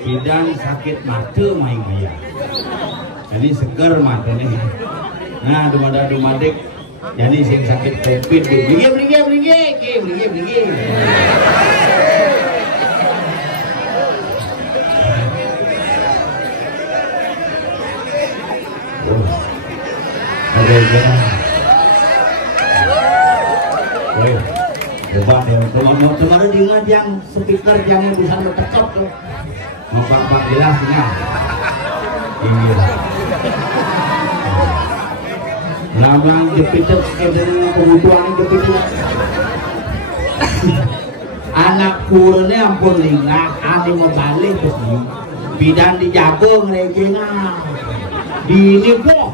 Bidan sakit mata main gaya. Jadi seger mata nih. Nah, dumadek. Jadi sing sakit covid beli. Coba deh, kemarin diingat yang speaker yang bisa berkecap tuh, Pak jelasnya. Iya. Lamang jepitet dari kebutuhan jepitet. Anak kurne ampun lingah, ane mau balik terus bidan dijago ngeregena. Dini kok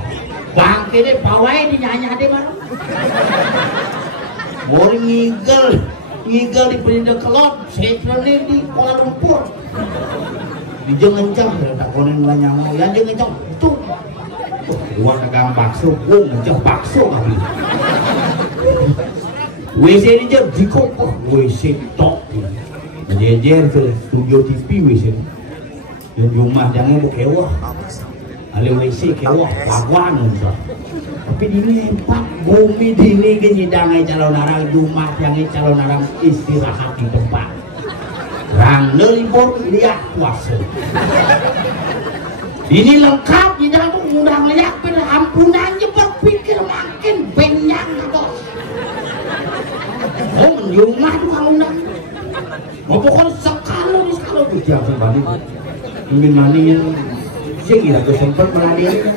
bangke deh pawai dinyanyi deh mana? Mori ngigel di Perindah Kelot, setrane di Kuala Lumpur. Di jengencang, tak konen ngelanyang, ya jengencang tuh. Gua dagang bakso, gua ngejak bakso kali. WC ini jam jikok, WC tok. Jejer ke studio TV WC. Yang rumah jangan kewah. Ale WC kewah, pagwan entah. Tapi dini empat bumi dini gini dangai calon arang Jumat yang calon arang istirahat di tempat. Rang nelibor lihat puasa. Ini lengkap di dalam undang lihat ampunannya berpikir makin benyang bos. Oh menjumlah tuh kalau undang. Mau pokoknya sekalo tuh tiap sebalik. Mungkin maninya sih kira kesempet meladiri.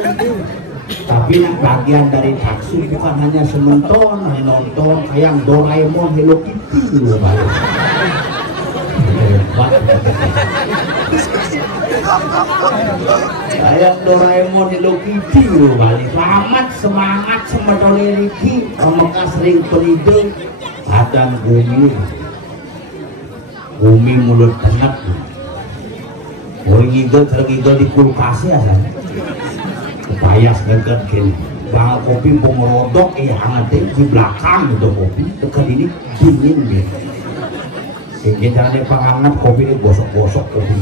Tapi nak bagian dari taksi bukan hanya menonton, nonton kayak Doraemon, Hello Kitty loh balik. Kayak Doraemon, Hello Kitty loh balik. Semangat semedole Riki, mereka sering pelidung badan bumi mulut tenat. Orang ngigel di kulkasnya asalnya. Payas dekat kini, bang kopi pengerodok hangat di belakang itu kopi dekat ini dingin deh. Kita ada penghangat kopi ini gosok kopi,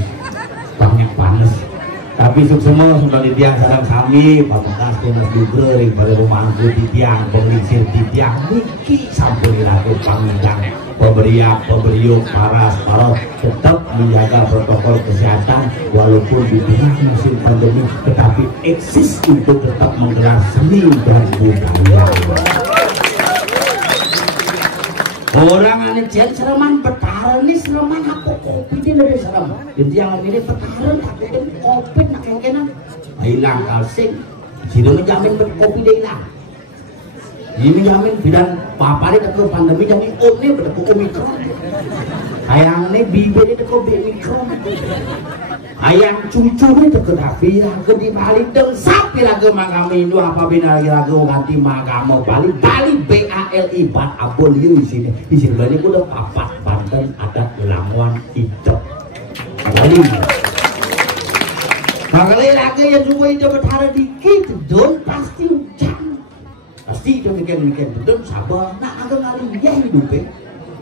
banyak panas. Tapi semua sudah di tiang sadang kami, Pak Bekas Tunas juga pada rumah aku di tiang, pengelisir di tiang, niki sampai dilakukan panggilan. pemberiuk, paras tetap menjaga protokol kesehatan walaupun di tengah musim pandemi, tetapi eksis untuk tetap menggelar seni dan budaya. Orang ane jen sereman Betaren nih sereman aku kopi ini lebih serem. Jadi yang ini Betaren tapi kopi nak kena hilang kalsing. Sini menjamin kopi dia hilang. Ini jamin bidan papa ini ke pandemi jadi ini berdeku omikron. Ayang ini bibir ini ke omikron. Ayang cucu ini ke Davi ke di Bali dan sapi lagi magami itu apa bina lagi ganti magamo Bali BALI bat aboliu di sini banyak udah papat Banten adat Lamongan Idep Bali. Kalau lagi yang dua itu bertara dikit don pasti hujan. Pasti itu mikir betul sabar nak agak ngali ya hidupnya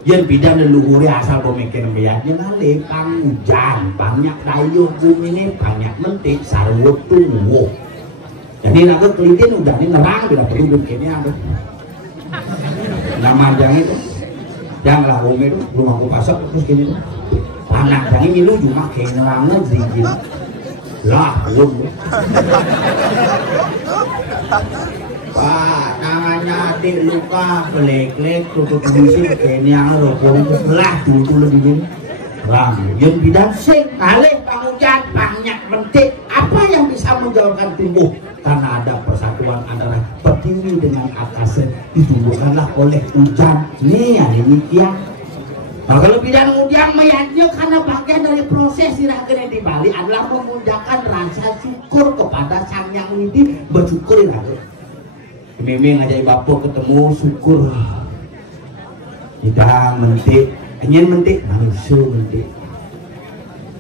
yang bidan leluhurnya asal pemikir biadnya ngali pang hujan banyak kayu bumi ini banyak mentik sarwut tunggu jadi naga kelitin udah ini nerang tidak perlu bikinnya ada nama jang itu jang lah umi itu rumahku pasok terus gini tuh anak jang ini lu cuma kayak nerangnya sedikit lah belum Pak, namanya adik luka, belek-lek, tutup musik, kayaknya rokok lah dulu lebih ini. Ram, yang bidan sing, kalih panghujan, banyak mentik. Apa yang bisa menjauhkan tumbuh? Karena ada persatuan antara petinggi dengan atasnya ditumbuhkanlah oleh hujan. Nih, ada demikian. Nah, kalau bidan hujan mayatnya karena bagian dari proses diraganya di Bali adalah memunculkan rasa syukur kepada Sang Yang Widi, bersyukur diraganya. Memang aja bapak ketemu syukur kita mentik ingin mentik manusia mentik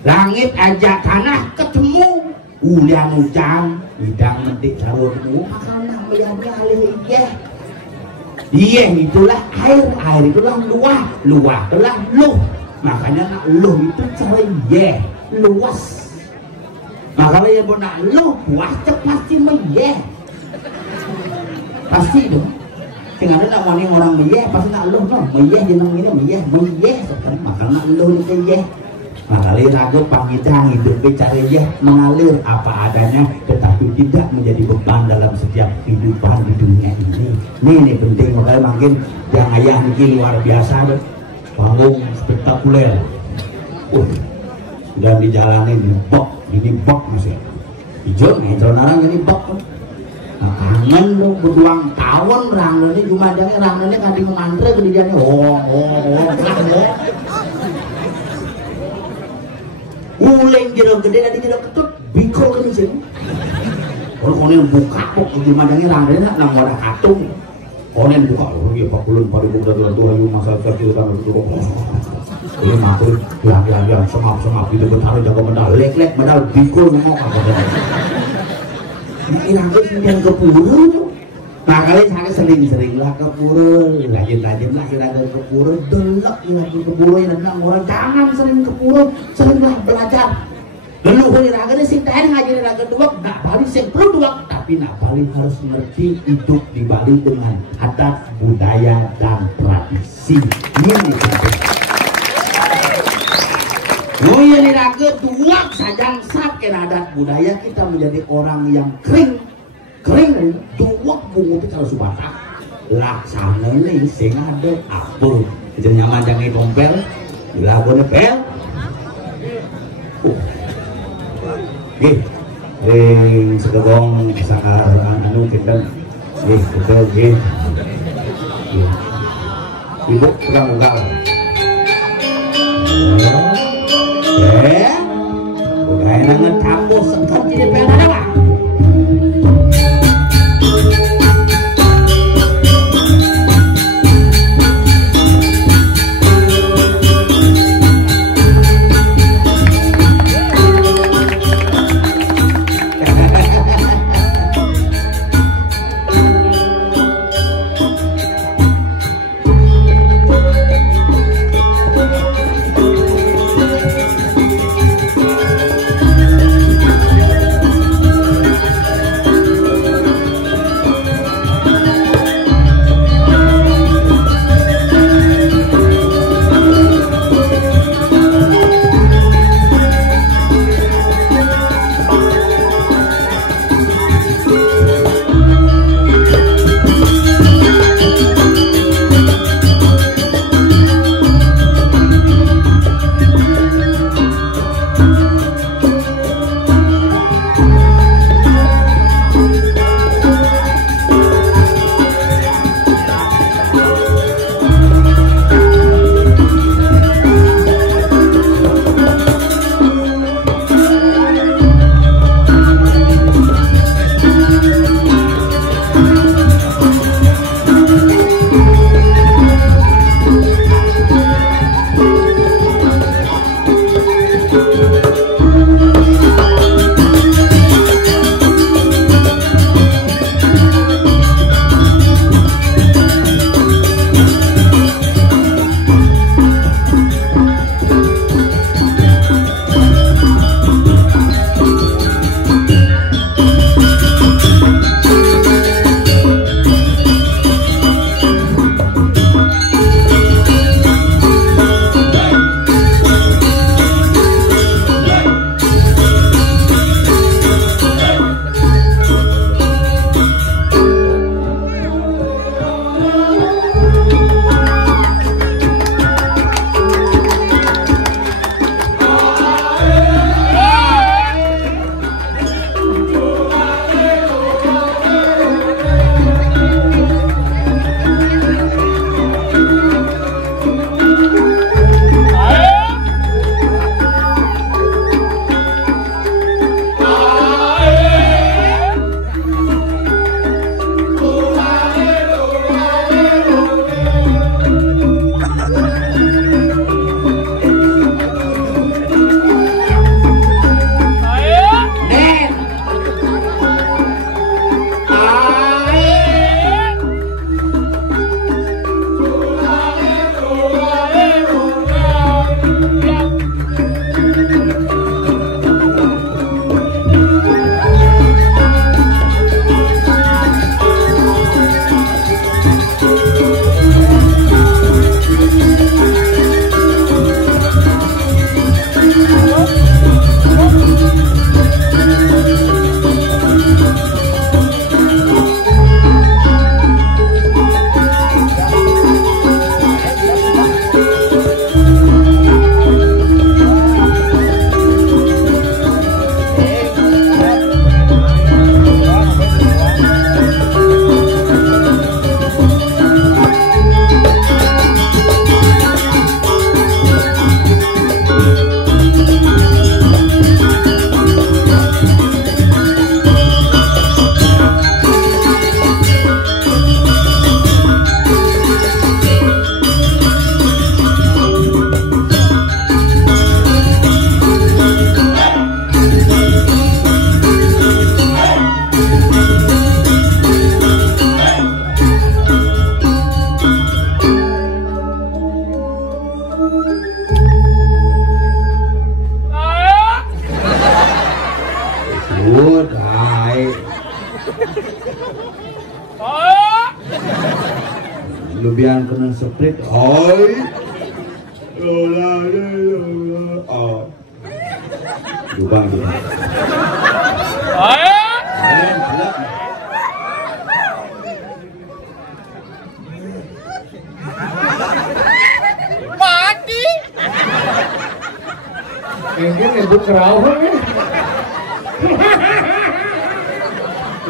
langit aja tanah ketemu ulian hujan hidang mentik jauh ketemu makanan melihatnya alih iya itulah air itulah luah itulah luh makanya nak luh itu cara luas makanya yang mau nak luh buah pasti meyeh pasti itu tinggal ada nak orang meyeh pasti nak luh no meyeh jenang ini meyeh maka nak luh itu yeh makanya ragu pangidang hidup bicara yeh mengalir apa adanya tetapi tidak menjadi beban dalam setiap kehidupan di dunia ini penting makanya makin yang ayah ini luar biasa deh panggung spektakuler dan dijalani ini bok masih hijau narang ini bok kangen lu berduang tahun rangganya cuma jangan rangganya kan di mengantre ke dijanya uleng jeruk gede tadi jeruk ketut biko kan sih kalau yang buka kok cuma jangan rangganya nang wadah katung konen buka loh ya Pak Kulun pada buka tuan yang masa kecil kan itu ini matur yang semap itu bertaruh jago medal lek medal biko mau apa ini rambut yang ke pura nah kali saya sering lah ke pura rajin lah kira ke pura delok lagi ke pura yang nang orang jangan sering ke pura seringlah belajar leluhur raga sing teh ngajari raga dua nak balik sing perlu dua tapi nak balik harus ngerti hidup di Bali dengan adat budaya dan tradisi ini oh ya niraga dua sajang sak kena adat budaya kita menjadi orang yang kering dua bungu itu kalau subata laksana nih sing ada apa jadi nyaman jangan tompel dilakukan pel segedong sakar anu kita kita ibu tukang ugal udah enak ngetapu sekar jadi pengen apa lebihan kena sprit. Oi. Oh. Jubang. Ayo. Mati. Ini ibu kerawang ya.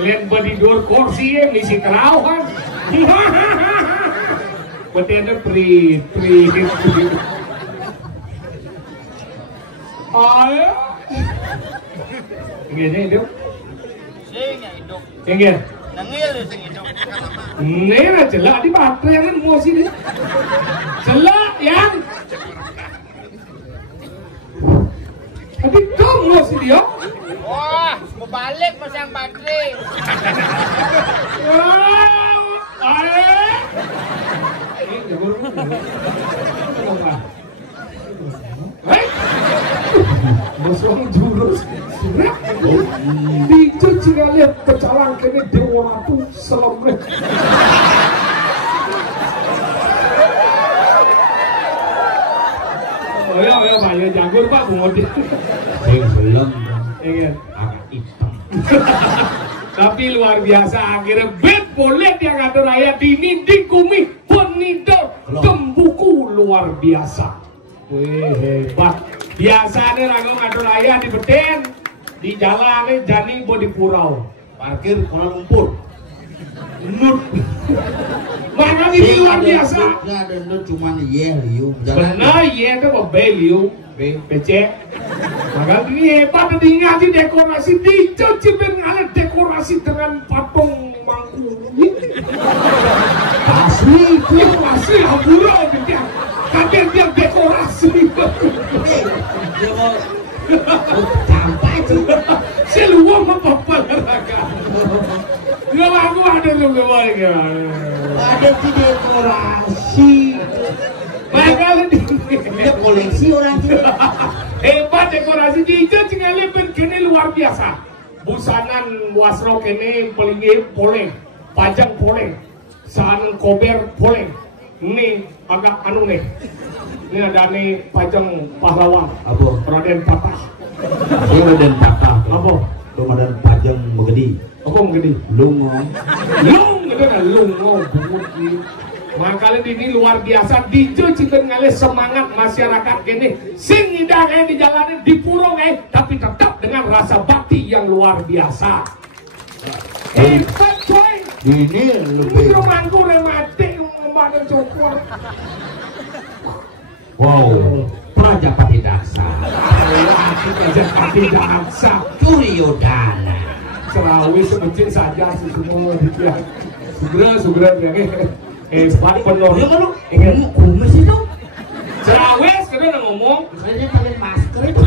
Lihat berdidor kursi ya, misi kerawang. Betulnya prit. Ayo. Gini hidup. Sing hidup. Ingin. Nangil sing hidup. Nera celak di baterai yang mau sini. Celak yang. Tapi kau mau sini ya? Wah, mau balik pasang baterai. Masuk jurus, dicuci lihat pecalang kini dewa tu selomret. Oh ya Pak, ya jagur Pak, bungodi. Belum. Ingin. Agak hitam. Tapi luar biasa akhirnya bet boleh dia ngatur raya dini dikumi penido tembuku luar biasa. Wih hebat. Biasanya ragu ngatur raya di beten di jalan jani bo di purau Parkir Kuala Lumpur. nut. Mana ini luar biasa. Nggak ada nut cuman liu. Benar iya itu beliau becek. Maka ini hebat diingati dekorasi dicuci dengan dekorasi dengan patung mangku. Asli haburo dia. Kaget dia dekorasi. Dia mau sampai sih. Seluruh apa raga. Dia aku ada lu warga. Ada di dekorasi. Maka Dia koleksi orang itu. hebat dekorasi dicuci dengan kini luar biasa. Busanan wasro kene pelingi poleng, pajang poleng, sanan kober poleng. Ini agak anu nih. Ini ada nih pajang pahlawan. Apa? Raden Patah. Dia Raden Patah. Apa? Raden Pajang Begedi. Apa begini? Lungo. Lung, itu kan lungo. Makanya ini luar biasa dicuci dengan semangat masyarakat kini. Sing hidangnya di jalannya di purong tapi tetap dengan rasa bakti yang luar biasa. Hebat coy. Ini lebih. Rumahku mati ngomongin cokor. Wow. Prajapati Daksa. Prajapati Daksa. Duryodhana. Serawi sebecin saja sih semua dia. Segera hebat penuh. Ya kan lu? Kumis itu. Cerawes kena ngomong. Kayaknya pakai masker itu.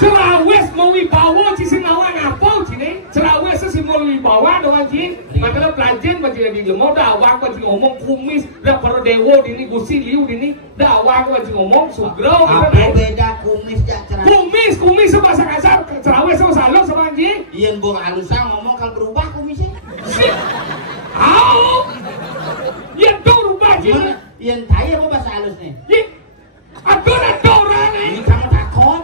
Cerawes mau wibawa ci sinawa ngapau cine. Cerawes si mau wibawa doang ci. Makanya pelajen macam di lemau dawak macam ngomong kumis. Dah para dewa dini gusi liu dini dawak macam ngomong sugro. Apa beda kumis dan cerawes? Kumis sebahasa kasar. Cerawes sama salong sama anjing. Iya bong halusan ngomong kalau berubah kumisnya. Au. Ya berubah cine. Yang tanya apa bahasa halusnya? Adoran Ini kamu takon?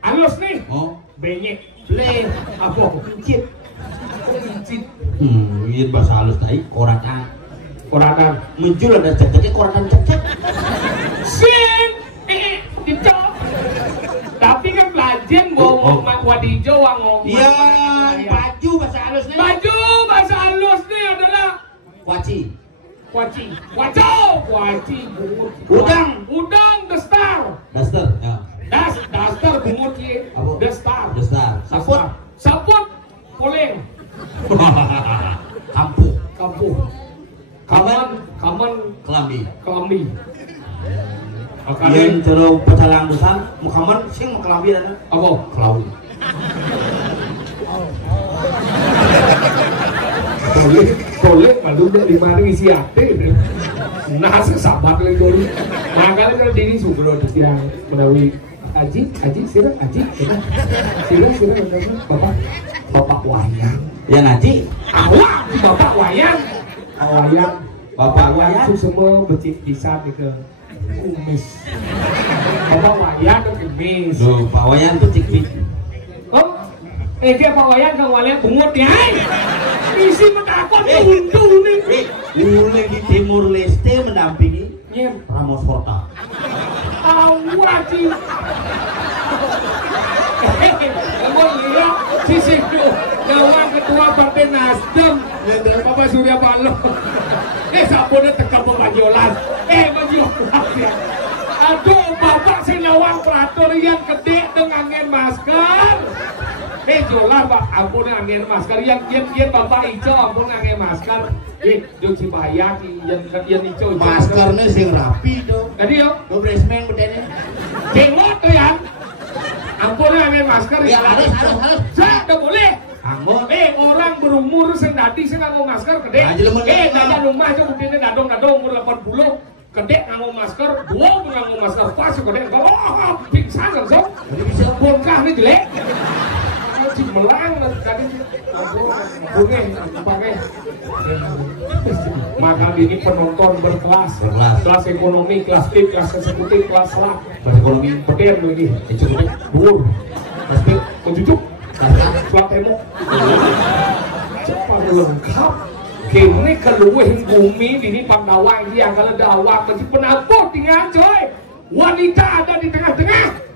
halus nih. Oh, Benyek. play. Apa? Pincit. Iya bahasa halus tadi koratan. Koratan. Muncul ada cek-ceknya koratan cek-cek. Sing. Dicok. Tapi kan pelajen bawa mak wadijo wangong. Iya, baju bahasa halusnya. Baju bahasa halus nih adalah Waci. Waci. Wacau. Waci. Udang. Destar. Daster. Ya. Dastar bungut ye. Apa? Destar. Daster. Saput. Poleng. Kampung. Kaman. Kelambi. Kelambi. Yang terus pecalang besar, mukaman sing mau kelambi ada. Apa? Kelambi. Boleh malu dari mari isi hati. Nah sabar lagi dulu. Makanya kalau dini sugro yang menawi Aji, sila bapak wayang. Ya nanti Awak bapak wayang. Wayan, Bapak Wayan semua becik bisa ke kumis. Bapak Wayan ke kumis. Loh, Pak Wayan tuh cik-cik. Oh, dia Pak Wayan Kang Wayan bungut ya. Isi mentakon untung nih. Mulai di Timur Leste mendampingi Nyem. Ramos Horta. Tahu aja. Kamu lihat si situ lawan ketua Partai Nasdem, Bapak Surya Paloh. Sabunnya tekan pemajolan. Majolan ya. Aduh, Bapak sinawang peraturan yang gede dengan masker. Jolar Pak, ampun angin masker yang Bapak ijo ampun angin masker. Jung si bayar yang ijo. Maskernya sing rapi dong. Tadi yo, Lo bresmen bedanya. jenggot tuh ya. Ampun angin masker Ya harus. Saya udah boleh. Anggot. Orang berumur sing tadi sing nganggo masker gede. Dadan rumah aja buktinya dadong umur 80. Gede nganggo masker, dua nganggo masker pas gede. Oh, pingsan langsung. Jadi bisa Bongkah nih jelek. Melang tadi bunga pakai. Maka ini penonton berkelas, kelas ekonomi, kelas B, kelas eksekutif, kelas lah, kelas ekonomi beden lagi, eksekutif bur, kelas B, penjujuk, kelas temo, cepat lengkap. Kini keluhin bumi ini Pandawang dia kalau dawang masih penakut tinggal coy. Wanita ada di tengah-tengah.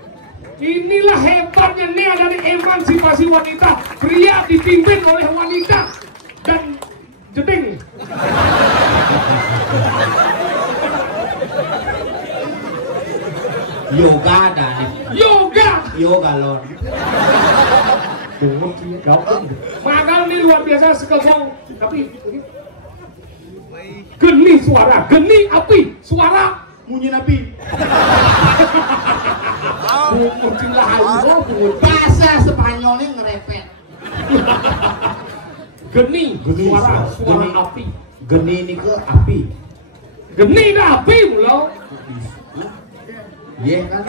Inilah hebatnya nih dari emansipasi wanita. Pria dipimpin oleh wanita dan jeding. yoga ada nih. Yoga lor. Maka ini luar biasa sekejong. Tapi geni suara, geni api, suara Munyi napi. Bahasa Spanyolnya ngerepet. Geni, suara geni. api. Geni ini ke api. Geni dah api mula. Iya kan?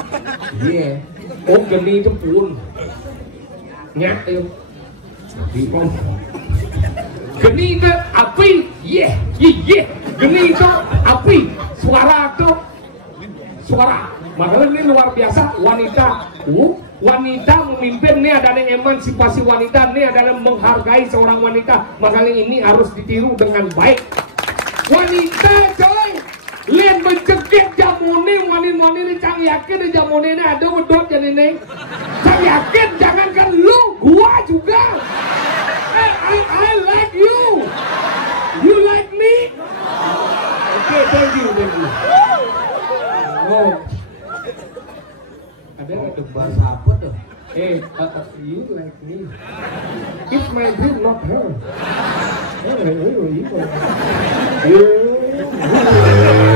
Iya. Oh geni itu pun. Nyat itu. Geni itu api. Iya. Geni itu api. Suara itu suara. Makanya ini luar biasa wanita. Wanita memimpin, ini adalah emansipasi wanita, ini adalah menghargai seorang wanita. Makanya ini harus ditiru dengan baik. Wanita coy, lihat mencegah jamune, wanin cang yakin jamune ini ada wedot jadi ini. Cang yakin, jangankan lu, gua juga. I like you. You like me? Okay, thank you. Oh. Ada bahasa apa tuh? You like me. It's my dream, not her.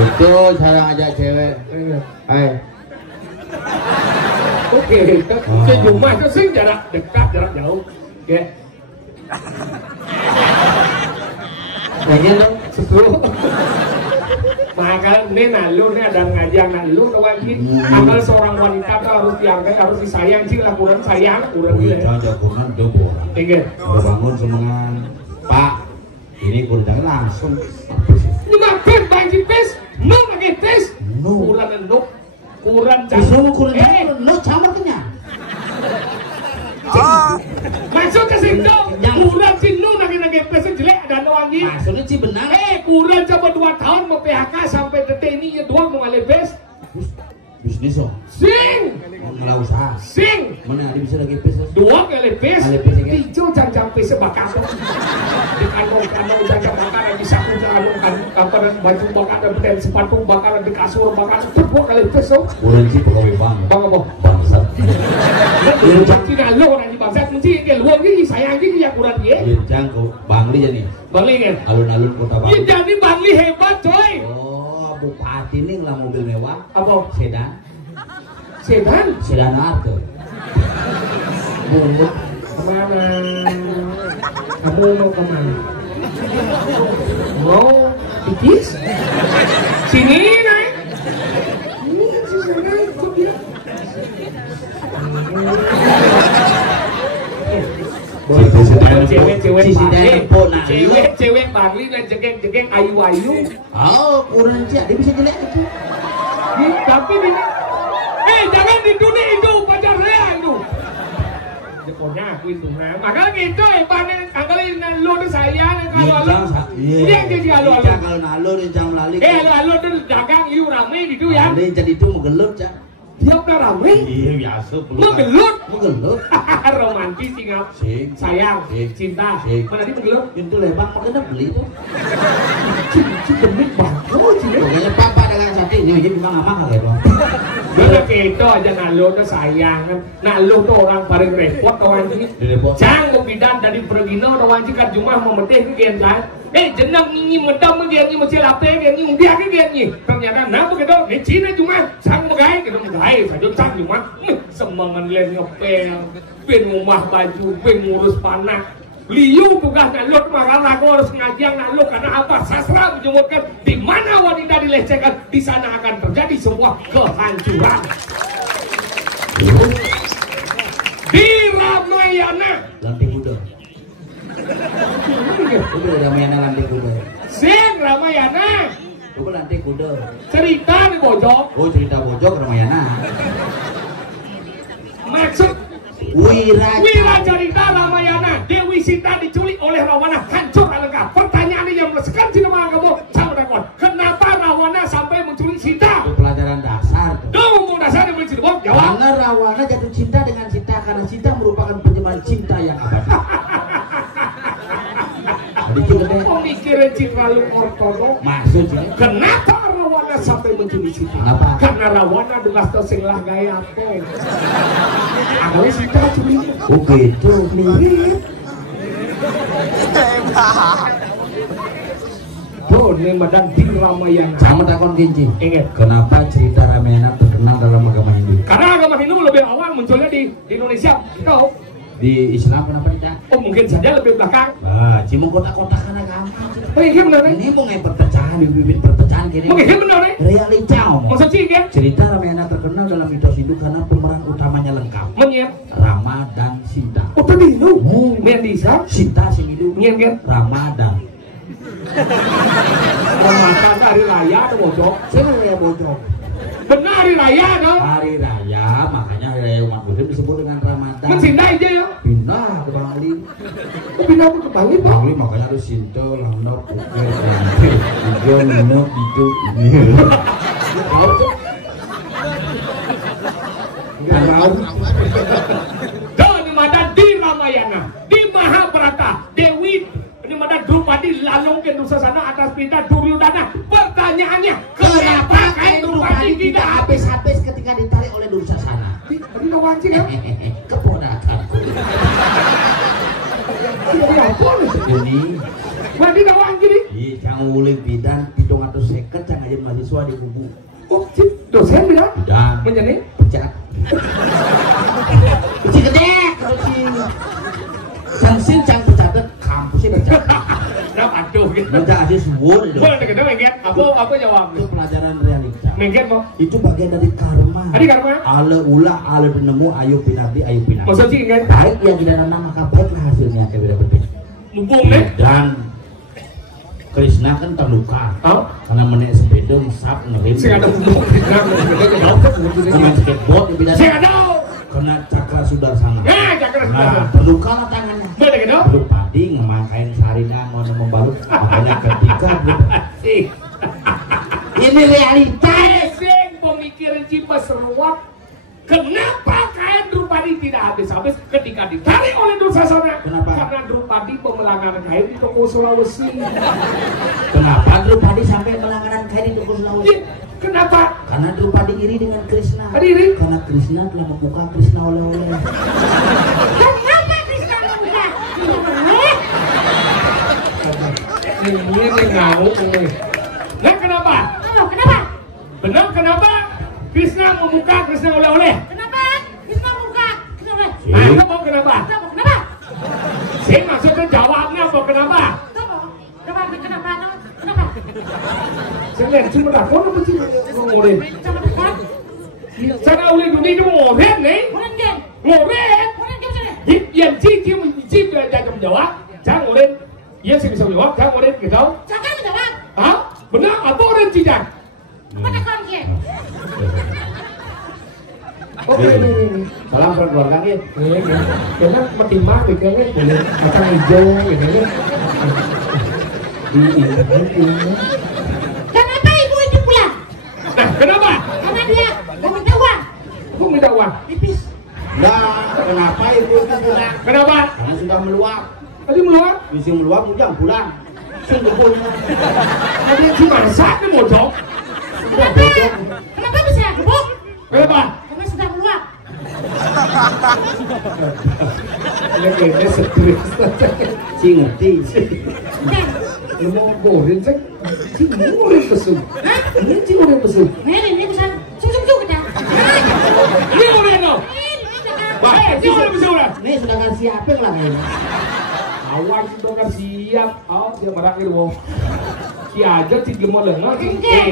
Itu cara ngajak cewek. Hai. Oke, ke rumah itu sih jarak dekat, jarak jauh. Oke. Kayaknya dong. Sesuatu. Maka ini nalu ini ada ngajak nalu lagi. Amal seorang wanita itu harus dihargai, harus disayang sih lah, kurang sayang, kurang gila. Jangan dong. Tinggal. Bangun semangat. Pak, ini kurang langsung. Ini makan baju pes, mau pakai tes. Kurang enduk, kurang Disuruh kurang lo campur kenyang. Masuk ke situ, kurang sinu nagi pes jelek dan wangi. Maksudnya sih benar. Kurang coba 2 tahun mau PHK sampai detik ini ya doang mau ngalih pes. Bisnis oh. Sing, Ngelau usaha. sing. Mana ada bisa lagi pes? Dua kali pes, hijau cancang pes bakar. Di kantong cancang bakar, di saku bakar, baju bakar, dan sepatu bakar, di kasur bakar. Dua kali pes so. Kurang sih pegawai bank. Bang apa? Bangsat. Tidak lo orang di bangsa, mesti ke luar ini sayang ini ya kurang dia. Jangan kau Bangli jadi. Bangli kan? Alun-alun kota Bangli. Ini jadi Bangli hebat coy. Oh, bupati ini ngelah mobil mewah. Apa? Sedan. Sedan Arte. Bunga kemana? Kamu mau kemana? Mau pipis? Sini naik. Ikut dia. Cewek-cewek Cewek-cewek si pakai. Dana Pona. Cewek Barli dan jegeng ayu-ayu. Oh, kurang sih, dia bisa jelek itu. Tapi ini, jangan dituduh itu pacar saya itu. Pokoknya aku itu nah, makanya gitu panen kali nalu tuh saya kalau dia kalau nalu dia jam lali. Lalu tuh dagang itu ramai gitu ya. Dia jadi itu mau gelut ya. Dia udah ramai. Iya biasa. Menggelut. Romantis tinggal. Sayang, cinta. Mana dia menggelut? Itu lebar pakai dah beli itu. Demit bagus sih. Pokoknya papa dagang sate ini jadi memang aman kali bang. Udah gitu aja nalu tuh sayang kan. Nalu tuh orang paling repot kawan ini. Jangan bidan dari pergino kawan jika cuma mau medeh ke gen kan. Jenang ini medam gen ini macam apa gen ini dia ke gen ini. Ternyata nah begitu. Ini Cina cuma sang megai kita megai saja sang cuma semangat lihat ngepel, pin rumah baju, pin ngurus panah. Liu tugas nalu makanya aku harus ngajian nalu karena apa? Sastra menyebutkan di mana wanita dilecehkan di sana akan terjadi sebuah kehancuran. Di Ramayana. Lantai kuda. Itu Ramayana lantai kuda. Sing Ramayana. Itu lantai kuda. Cerita di Bojok. Oh cerita Bojok Ramayana. Maksud Wira cerita Ramayana. Dewi Sita diculik oleh Rawana, hancur alengka. Pertanyaannya yang melesekan di nama kamu, sama dakon. Kenapa Rawana sampai menculik Sita? Itu pelajaran dasar. Tuh, dasar yang boleh cerita. Jawab. Karena Rawana jatuh cinta dengan Sita karena Sita merupakan penyebar cinta yang abadi. Jadi pemikiran terlalu ortodok. Maksudnya kenapa Rawana sampai menculik Sita? Kenapa? Karena Rawana dugas tersinglah gaya apa? Awalnya Sita culik. Oh gitu, mirip. Tuh, ini badan di Ramayana. Sama takon kinci. Ingat. Kenapa cerita Ramayana terkenal dalam agama Hindu? Karena agama Hindu lebih awal munculnya di Indonesia. Tahu? Di Islam kenapa tidak? Oh mungkin saja lebih belakang. Nah, cuma kotak-kotak karena gampang. Oh iya benar nih. Ini mau ngai perpecahan, bibit perpecahan gini. Oh iya benar nih. Realita omong. Masa sih kan? Cerita Ramayana terkenal dalam mitos Hindu karena pemeran utamanya lengkap. Menyen. Rama dan Sita. Oh tadi lu. Menyen bisa. Sita sing hidup. Menyen kan? Rama dan. Ramadan hari raya atau bojok? Saya raya bojok. Benar hari raya dong. Hari raya, makanya hari raya umat Muslim disebut dengan Ramadan. Mencinta aja ya. Pindah ke Bali. Pindah ke Bali pak. Bali makanya harus Sinto, Landok, Uker, Hijau, Nino, itu ini. Tahu tuh. Nggak tahu. Dan ada di Ramayana, di Mahabharata, Dewi ini ada Drupadi lalung ke Dursasana atas perintah Duryodhana. Pertanyaannya, kenapa kain Drupadi tidak habis-habis ketika ditarik oleh Dursasana? Tadi nggak wancing ya? Keponakanku. Tidak apa Ini. Berarti nggak wancing nih? Iya, jangan uling bidan, hidung atau seket, jangan aja mahasiswa di kubu. Oh, dosen bilang? Bidan. Menjadi? Pecat. Kecil gede, kecil. Sansin cang pecatet, kampusnya pecat. Nah, aduh gitu. Baca aja suwur itu. Boleh kita mengget. Apa jawab? Itu pelajaran realita. Mengget mau? Itu bagian dari karma. Ada karma? Ale ulah, ale nemu, ayo pinabdi, ayo pinabdi. Maksud sih kan? Baik yang tidak nanam maka baiklah hasilnya kayak beda-beda. Mumpung nih. Dan Krishna kan terluka. Oh? Karena menaik sepeda, sap, ngerim. Saya ada mumpung. Main skateboard, beda. Saya ada. Kena cakra sudarsana. Ya, cakra sudarsana. Nah, terluka lah tangannya. Boleh gitu? Drupadi ngemakain sarina mau membalut. Makanya ketika ini realita. Sing pemikiran Cipas seruak. Kenapa kain Drupadi tidak habis-habis ketika ditarik oleh Dursasana? Kenapa? Karena Drupadi pemelanggaran kain di toko Sulawesi. Kenapa Drupadi sampai pelanggaran kain di toko Sulawesi? Kenapa? Karena Drupadi iri dengan Krishna. Iri? Karena Krishna telah membuka Krishna oleh-oleh. Kenapa Krishna membuka? Ini ngau. Nah kenapa? Kenapa? Benar kenapa? Krishna membuka Krishna oleh-oleh. Kenapa? Krishna membuka Krishna oleh. Nah, mau kenapa? Kenapa? Saya maksudnya jawabnya apa kenapa? Kenapa? Kenapa? Saya lihat cuma dakon apa sih ngoren? Sama dekat. Saya ulit dunia itu ngoren nih. Ngoren geng. Ngoren. Ngoren geng sini. Yang cip belajar jawab. Jangan ngoren. Iya sih bisa jawab, kan Oden gitu. Jangan menjawab. Hah? Benar apa Oden cijan? Apa takon kia? Oke, ini. Salam buat keluarga gitu. Iya. Karena matimak bikinnya dari kacang hijau gitu ya. Kenapa ibu itu pulang? Nah, kenapa? Karena dia mau minta uang. Aku minta uang. Tipis. Nah, kenapa ibu itu pulang? Kenapa? Karena sudah meluap. Tadi meluap. Bisa meluap, ujang pulang. Sungguh punya. Tadi si masak nih mojok. Kenapa? Kenapa bisa gebuk? Kenapa? Karena sudah meluap. Ini kayaknya stres. Si ngerti. Nen, Lu mau goreng sih? Si goreng pesu. Ini si goreng pesu. ini bisa sum-sum kita. Ini goreng no. Ini jangan. Wah, si goreng pesu lah. Ini sedangkan siapa lah kayaknya. Awan sudah kan siap. Oh, dia merakir wong. Si aja si lemah lengah.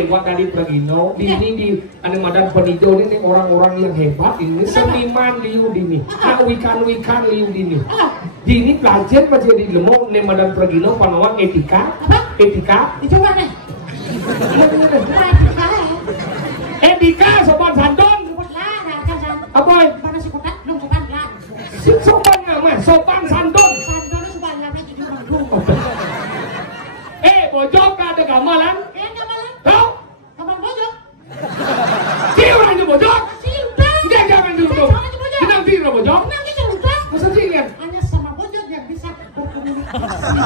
Wak tadi Pragino. Di sini di ada Madan Penijo ini orang-orang yang hebat. Ini seniman liu dini. Nah, wikan liu dini. Di ini pelajar macam di lemah nih Madan Pragino panawang etika. Etika. Dicoba nih. Etika sopan santun. Apa? Mana si kotak belum sopan lah. Si sopan nggak sopan santun. Santan sopan lah lagi di Bandung. Pojok ada gamelan. Enggak malah. Tahu? Kapan bojok? Si orangnya pojok. Si utang. Jangan dulu. Kita tidak pojok. Nanti cerita. Masa sih kan? Hanya sama bojok yang bisa berkomunikasi.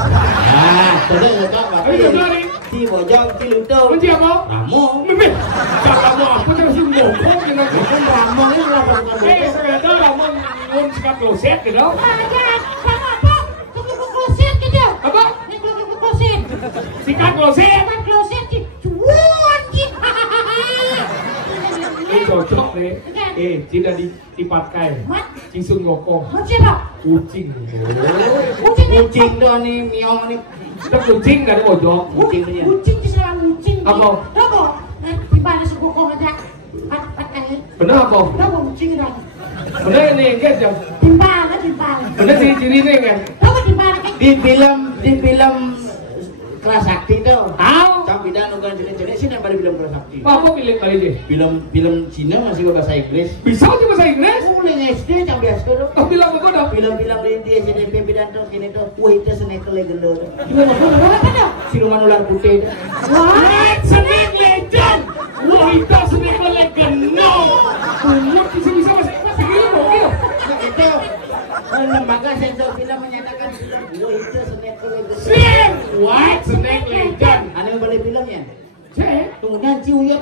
Ah, terus enggak Ayo coba nih. Si bojong, si lutung. Kunci apa? Ramong. Mimin. Jangan mau aku terus ngomong. Kan ramong ini lah bukan Ternyata ramon ngun sekat kloset gitu. Aja, sama apa? Tunggu kloset gitu. Apa? Ini tunggu kloset. Sikat kloset. Kan kloset sih. Cuan gitu. Ini cocok nih. Tidak dipatkai. Mat, Cisun ngokong. mat siapa? Kucing. kucing doang nih, miong nih. Kita kucing gak ada pojok. Kucing punya. Kucing di selang kucing. Apa? Dobo. Di balik segokong aja. Pat-pat Bener apa? Dobo kucing dah. Bener ini kan jam. Timbal kan timbal. Bener ciri-ciri ini kan. Dobo timbal kan. Di film Keras Sakti tuh. Tahu? Cang bidang nukan jenis-jenis sih yang pada film Keras Sakti. Apa pilih kali ini? Film Cina masih bahasa Inggris. Bisa aja bahasa Inggris? Mulai SD cang biasa tuh. Oh bilang apa dong? Film-film di SDP bidang tuh kini tuh. Wah itu Snake Legend. Gimana apa dah? Siluman ular putih. Wah, Snake Legend. Wah itu Snake Legend. No. Umur bisa bahasa Inggris gitu. Itu lembaga sensor film menyatakan wah itu Snake Legend. Snake. What? Snake Legend. Ada yang beli filmnya? Cek. Tungguan ciuyet.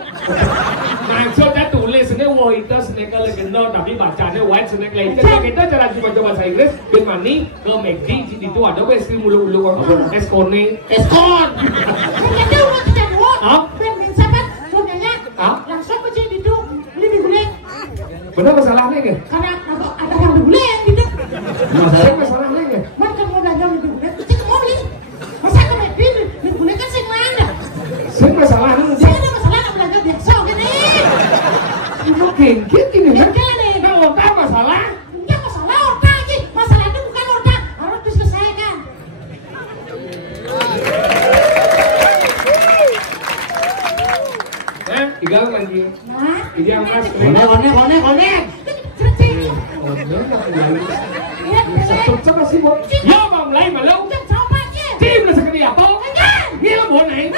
Maksudnya tulisnya wah itu Snake Legend, tapi bacanya White Snake Legend. Kalau kita jalan coba bahasa Inggris, ke Mani, ke McD, itu ada wes mulu-mulu orang Eskone. Eskon. Ternyata uang kita dua. Hah? Ben sahabat, suaminya Hah? langsung aja itu beli diguleng. Benar masalahnya kan? Karena ada yang diguleng gitu. Saya masalahnya kan? Man kan mau dagang diguleng, kita mau beli. Masa kan beli diguleng kan sing mana? Saya masalahnya. Saya ada masalah nak belanja biasa gini. Itu gengkit ini kan? Gengkit nih. Kalau tak masalah. Ya masalah otak aja. Masalah itu bukan otak, harus diselesaikan. Tinggal lagi. Nah, Ini yang mas. Konek. Cerita. Sắp xí một. Nhớ mà ông lấy mà lâu. Jangan coba aja. Tim là cái gì à bố? Jangan. Nghe là bộ này.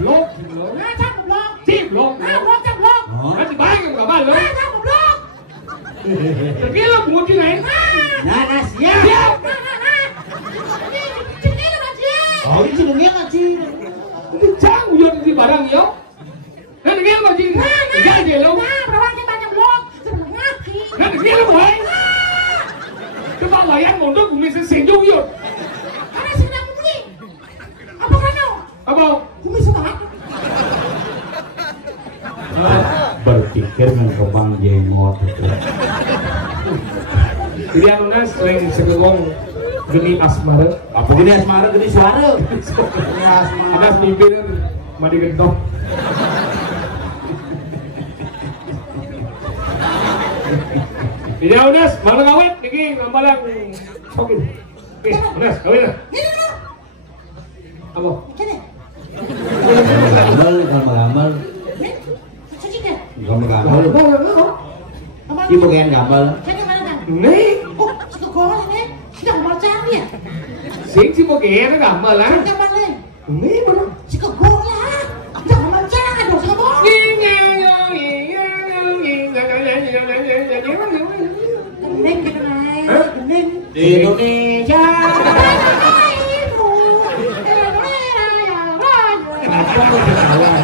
Lốt. Nah, jangan goblok. Tim lốt. Ah, goblok, goblok. Nó chỉ bán cái ba lốt. Ah, jangan goblok. Cái là một cái này. Nah, siap. Siap. Ini aja. Oh, ini cilungnya nggak sih? Itu trang udah di barang yo. Nanti nghe mà gì? Cái gì luôn? Nah, berapa banyak blok? Sebelah ngaki. Nanti nghe là boy. Cái bao lời ăn một nước của mình sẽ xỉn chung rồi. Karena sedang beli. Apa kamu? Apa? Bumi sebelah. Berpikir mengembang jenggot. Jadi anunya sering segegong geni asmara. Apa gini asmara gini suara? Gini asmara. Ada pimpin madi gendong. Jadi Unas, mana kawin? Niki ngambalang sokin. Oke, Unas, kawin lah. Ini dulu. Apa? Kene. Gambar. Nih, cuci kan? Gambar. Apa? Ibu bagian gambar. Kene mana kan? Nih, Oh, suka gol ini. Sudah mau cari ya? sing si bagian gambar lah. Gambar nih. Nih benar. Suka gol lah. Sudah mau cari dong, suka gol. Gening gitu nih. Gening. Di Indonesia.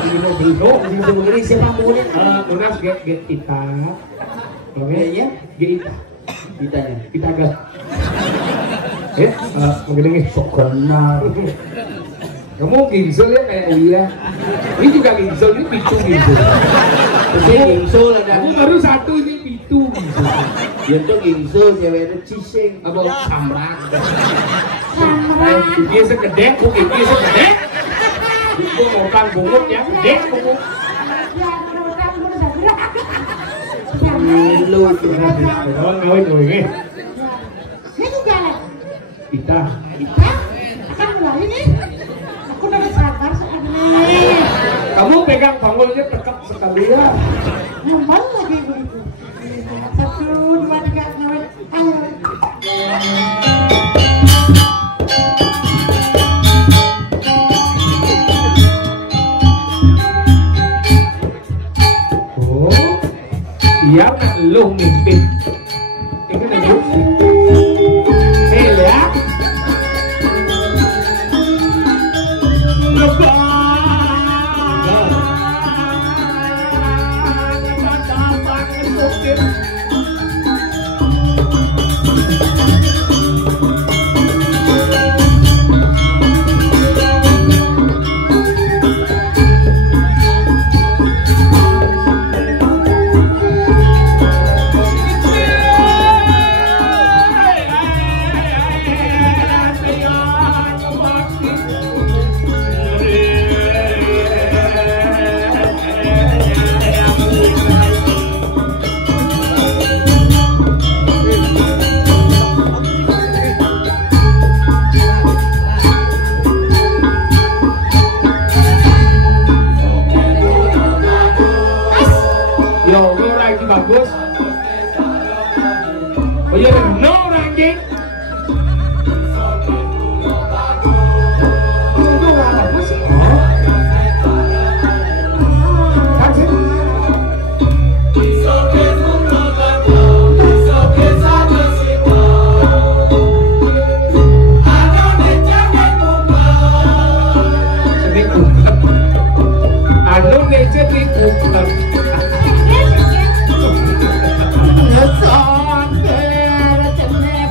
Ini siapa punya? Munas get kita. Oke Ya. kita. Ditanya. Kita agak. Mungkin ini sok kenal. Kamu ginsel ya kayak Iya. Ini juga ginsel, ini pitu ginsel. Gingsul ada. Aku baru satu ini pitu ginsel. Dia tuh gingsul ceweknya cising. Apa samrak? Samrak. Dia segede, bukit dia segede. Gue mau kan bungut ya, gede bungut. Ya, mudah-mudahan gue udah gerak. Lu itu. Kawan kawin loh ini. Ini juga lah. Kita. Kita akan mulai nih. Aku udah sabar soal ini. Kamu pegang panggulnya tekap sekali ya. Ngembal lagi gue itu. 1, 2, 3, ngawin. Ayo. Oh, iya nak lu ngimpin. Ini kan lu. Sila. Yo, ini lagi bagus. Oh iya, no ranking. Itu nggak bagus sih. Kasih. Anu nece di kumpul. Ngesot, cenek,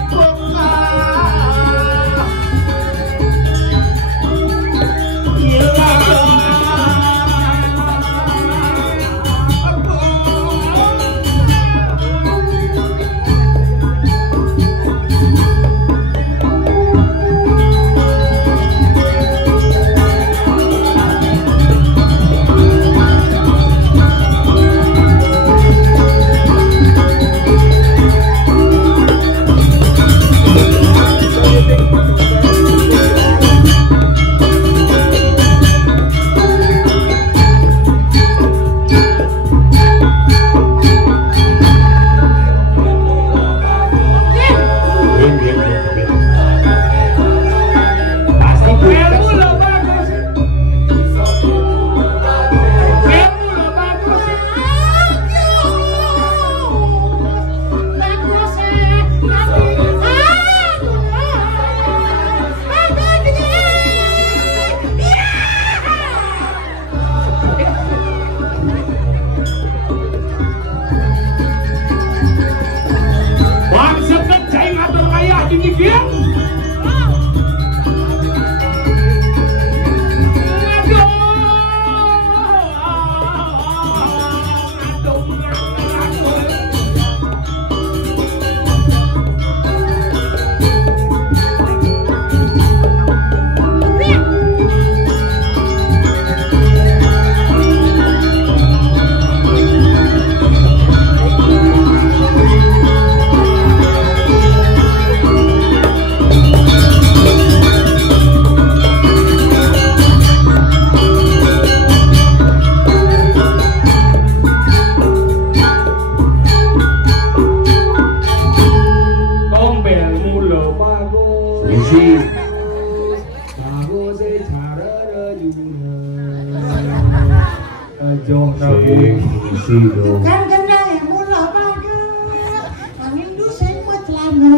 Isi. Nago se cara juna. Jom nabuy. Isi dong. Kan kena yang mula baga. Angin du saya mau celana.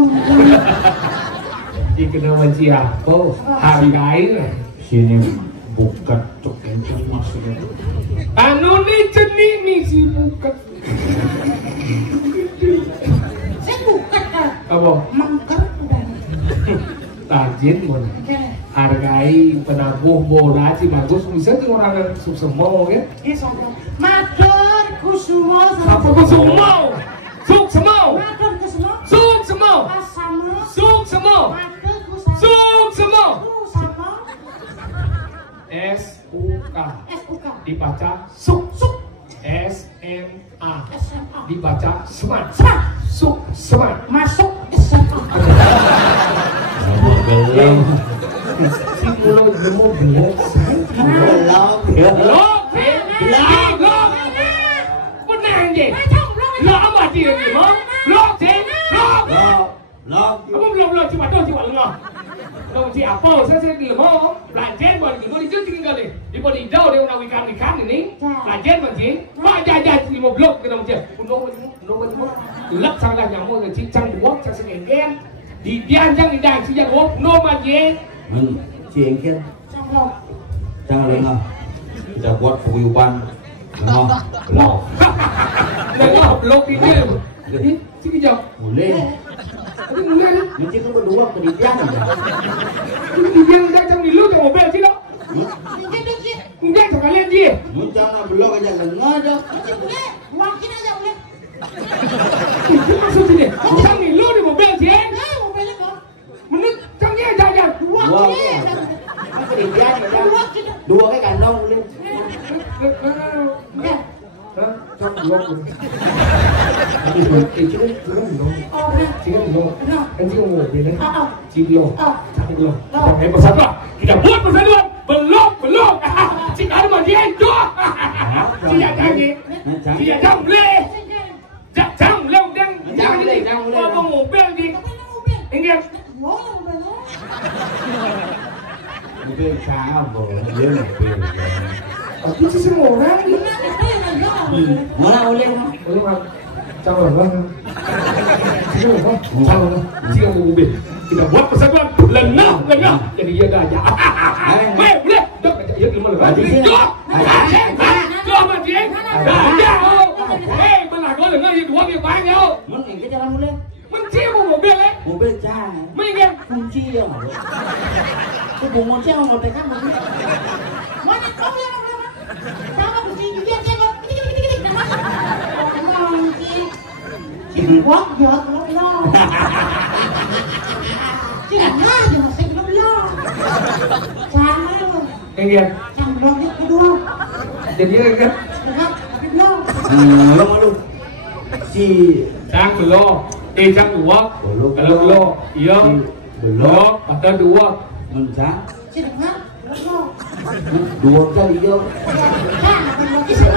Jika nama siapa hargai Sini bukan cok kenceng maksudnya. anu ni jenis ni si bukat Saya buka kan. apa Mangker udah. tajin mon Oke. hargai penabuh bola si bagus bisa tuh orang yang suksemo ya Ini sombong. Matur kusumo. apa kusumo suksemo Matur kusumo. suksemo Asamo. suksemo Matur kusumo. suksemo Kusamo. SUK SUK. dibaca suk Suk. SMA SMA. dibaca smart Smart. suk smart Masuk SMA. Belum. si pulau jemu belum Belum. Ya. belum belum benar je lo apa dia ni mo lo je lo Belum. apa belum cuma tu cuma lengah lo si apa saya di lemah pelajar buat di bodi cuci kali di bodi jauh dia orang ikan ini pelajar macam wajah lima blok kita macam lap sangat nyamuk ke cincang buat cak sengeng di dianjang di dang sejak wop no macam Ciengkin. Sombong. Jangan lengah. Kita buat paguyuban. Lengah. Belum. lengah blok ini jadi sini jauh Boleh. tapi mulai lah Nanti tu berdua pendidikan aja. dia dah macam ni lu dah mobil sih lo Dikit dikit. enggak sekalian dia Muncang nak belok aja lengah dah. Dikit boleh. Wakin aja boleh. itu maksud sini macam ni lu di mobil sih Eh, mobilnya kok. menurut canggih aja Wakin. Pendidikan aja. Wakin. Dua ke kandang boleh. Enggak. Hah? Trong blok Tapi itu turun dong Oh, nah. Sini blok Nah. Kan sini mau mobil kan Oh, Si blok oh. Satu blok Oke persatuan Kita buat persatuan Belok Si ada mati itu Tidak canggih Tidak jam boleh Jam boleh dan Jam boleh. Apa mobil di Ingat Wow, mobilnya. Mobil apa? Dia mobil. Tapi sih semua orang Mana boleh? Boleh kan Calon lah Calon lah Calon lah Sini mau mobil Kita buat persatuan Lengah Jadi ia dah aja boleh Dok ajak ia lima lepas Dok Dok mati Dah belah kau lengah Ia dua dia banyak Mana ke jalan boleh? Menci mau mobil Mobil jangan. Mengingat Kunci ya malu. Aku bunga sih mau tekan mana? Mana kau yang mana? Sama kunci dia cekok. Dikit. Cik buat jauh belum. Cik aja masih belum. Jangan lu. Ingat Yang belum itu kedua. Jadi ingat Enggak, tapi belum. Malu. Si Cang belum Cang dua Kalau belum Iya Belum Atau dua mencang Cik dengar, belum. dua kali dia. Jangan belum kisah.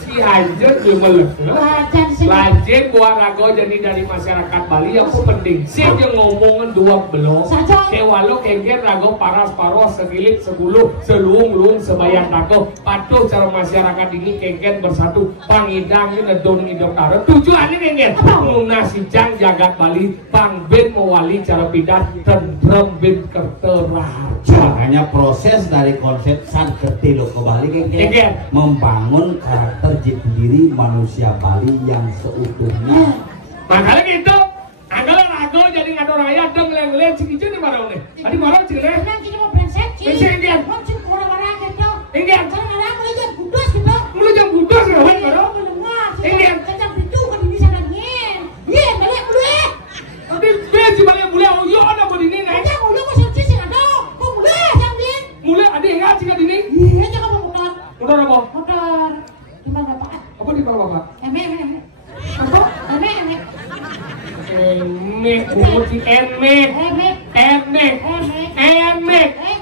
Si aja dia melek Wajan sih. Lanjut gua rago jadi dari masyarakat Bali yang penting sih yang ngomongin dua belum Saja. kayak walau kengker rago paras segilit sepuluh seluung sebayang rago patuh cara masyarakat ini kengker bersatu pangidang ini nedon idokara tujuannya kengker lunasi jang jagat Bali pang ben mewali cara pidat tentrem ben kerteraja. Makanya proses dari konsep San Kertilo ke Bali Kengker. membangun karakter diri manusia Bali yang seutuhnya. Makanya gitu, anggala rago jadi ngado raya deng leng cikicu di marau nih. Tadi marau cile. Nanti kita mau brengsek, Cik. Brengsek, Dian. Mau cik orang-orang gitu. Ingat, Orang-orang mulai jam kudus gitu. mulai jam budas ya, weh marau. Ingat. Jam itu kan bisa nangin. Iya, balik mulai. Tapi besi balik mulai, oh yo ada bodi ini nih. Aja mulai mau sih sih ada. Mau mulai jam din. Mulai ada yang nggak cika di ini. Iya, jangan mau motor. Udah apa? Motor. Gimana bapak? Apa di bawah bapak? Eme. Apa? Eme. Emek, bungut si emek.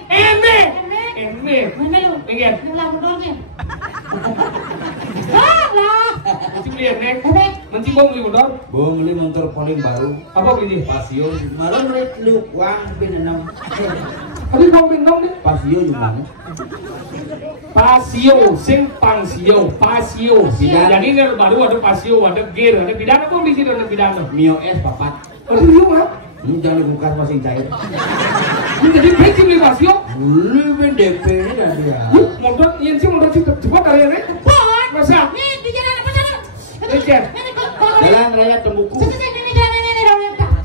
Emek. Mana lu? Ingat. Lu lah motornya. Ah lah. Mesti beli emek. Eme. Mencibong beli motor. Beli motor paling baru. Apa beli? Pasio. Malah mereka lu uang pinenam. Tapi bong bintang nih. Pasio juga. Pasio, sing pangsio, pasio. Jadi ini baru ada pasio, ada gear, ada pidana pun di sini ada pidana. Mio S papat. Aduh, Mio mah? Ini jangan dibuka masih cair. Ini jadi bensin beli pasio. Beli DP ini dah dia. Motor, yang sih motor cepat dari ini. Masa? Nih di jalan apa sana? Lecet. Jalan raya Tembuku. Ini jalan ini.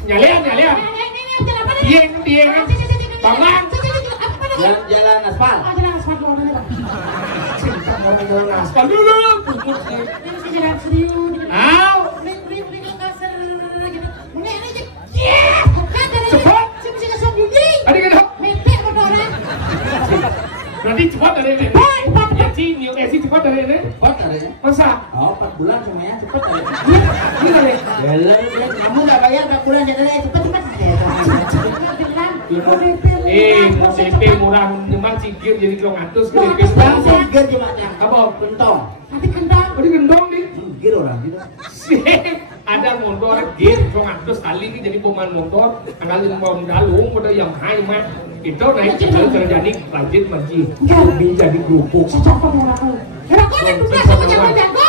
Nyalian. Dieng. Bangang. Jalan aspal. Jalan aspal dulu. Aspal dulu. Ini jalan serius. Au. Cepat. Ada kan? Nanti cepat dari ini. Ya sih, Mio S cepat dari ini. Cepat ada. Masa? Oh 4 bulan semuanya cepat ada. Ini kali. Jalan. Kamu nggak bayar 4 bulan jadi cepat. Mau DP murah memang sikit jadi 200 ke DP. Bang seger cuma yang Apa? pentong. Nanti kentang. Ada gendong nih. Seger orang gitu. Ada motor gear 200 kali ini jadi pemain motor. Kali mau dalung udah yang high mah. Itu naik terjadi lanjut manji. Jadi kerupuk. Siapa mau aku? Kira kau yang tugas sama jago.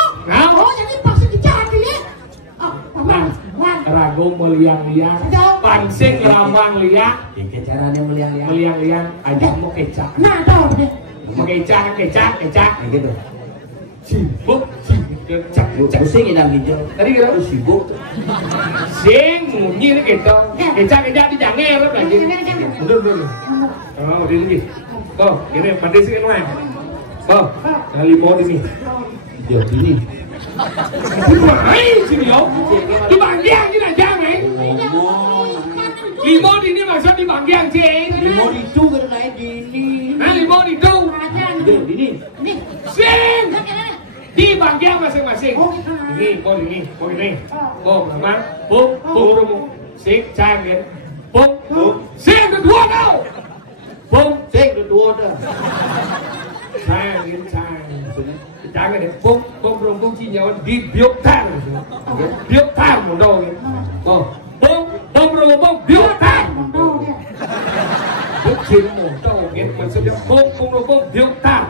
Oh jadi pasti dicari ya. Paman. Rago meliang-liang, pangsing lambang liang, Yang caranya meliang-liang. meliang-liang, aja mau kecak. Nah tahu deh. Mau kecak. Kayak gitu. Sibuk, kecak. Pusing inang hijau. Tadi kira Sibuk. sing bunyi ini gitu. Kecak di jangan lagi. Betul. Oh, di sini. Oh, ini pandai sih kan, oh, kali mau di sini. Jadi ini. Di sini yo. Di Banggiang ini aja, men. Limau di ini maksud di Banggiang sih. Limau itu kena naik di ini. Nah, limau itu. Di ini. Sing. Di Banggiang masing-masing. Ini, Bom, nama, bom, sing, cang, kan? Bom, sing kedua tau. Bom, Sing kedua dah. cang. Cang cái bom bom chi nhau đi biếu tang một đâu vậy? Bom biếu tang biếu chín một đâu nghe mình sẽ biết bom biếu tang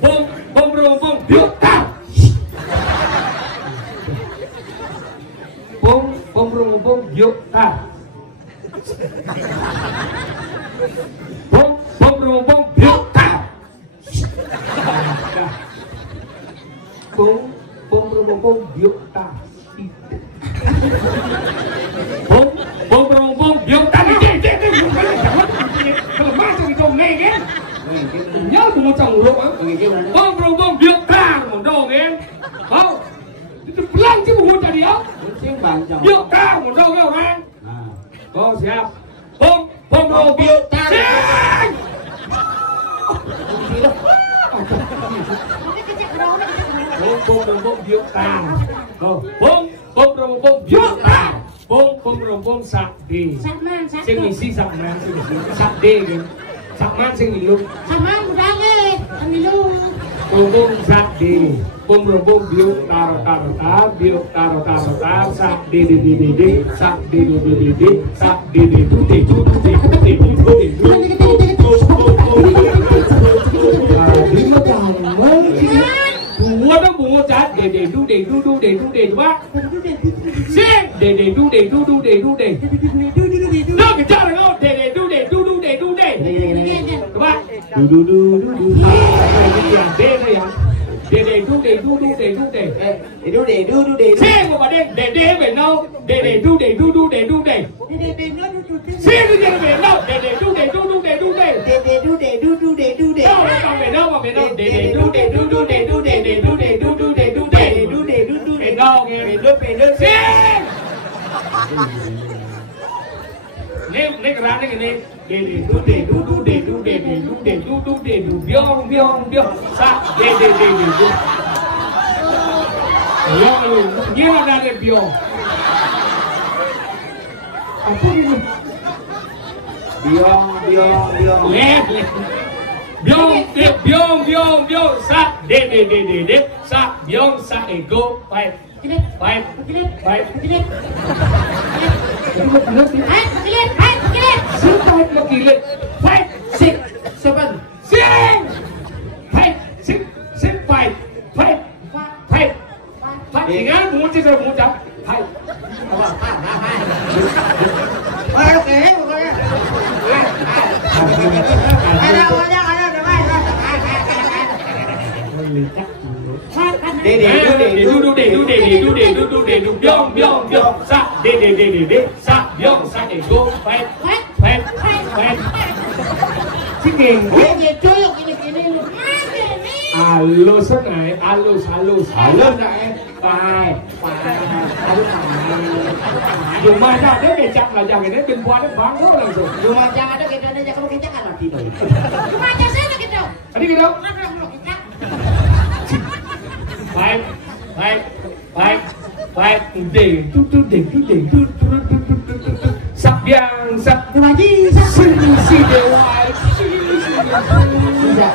bom biếu tang bom biếu tang bom biếu tang bom biếu ta bom biếu ta đi kalau masuk di dong nih kan nhớ của một chồng luôn á bom biếu ta một đâu kan không itu pelan chứ một tadi ya biếu ta một đâu đâu kan oh siap bom biếu ta bom biếu ta bom biếu ta bom sak đi sing isi sak đi sak man sing ilung Sama budangnya, ambilung. bom sak đi bom biếu tar sak đi sak đi sak đi bunga cat để du bác xin để du nó cái cha này không để du các bạn du đây này để xe của bạn để về đâu để du xe đi về đâu để du về đâu để du xe nên cái ra cái này để du biong sa để như là ra để biong apa ini biong sa de sa biong sa ego fight fight fight fight makilit fight sing seven sing fight sing fight fight fight fight ingat muncul fight fight halus naik halus naik phải dùng mà ra đấy về chặt là chặt cái đấy bên qua đấy bán đó là rồi dùng mà ra đó cái đó nó không cái chắc là gì rồi Dùng mà ra sẽ là cái đâu đi cái đâu nó là cái chắc phải để sắp biang sắp nhưng mà gì sao xì đều hoài dạ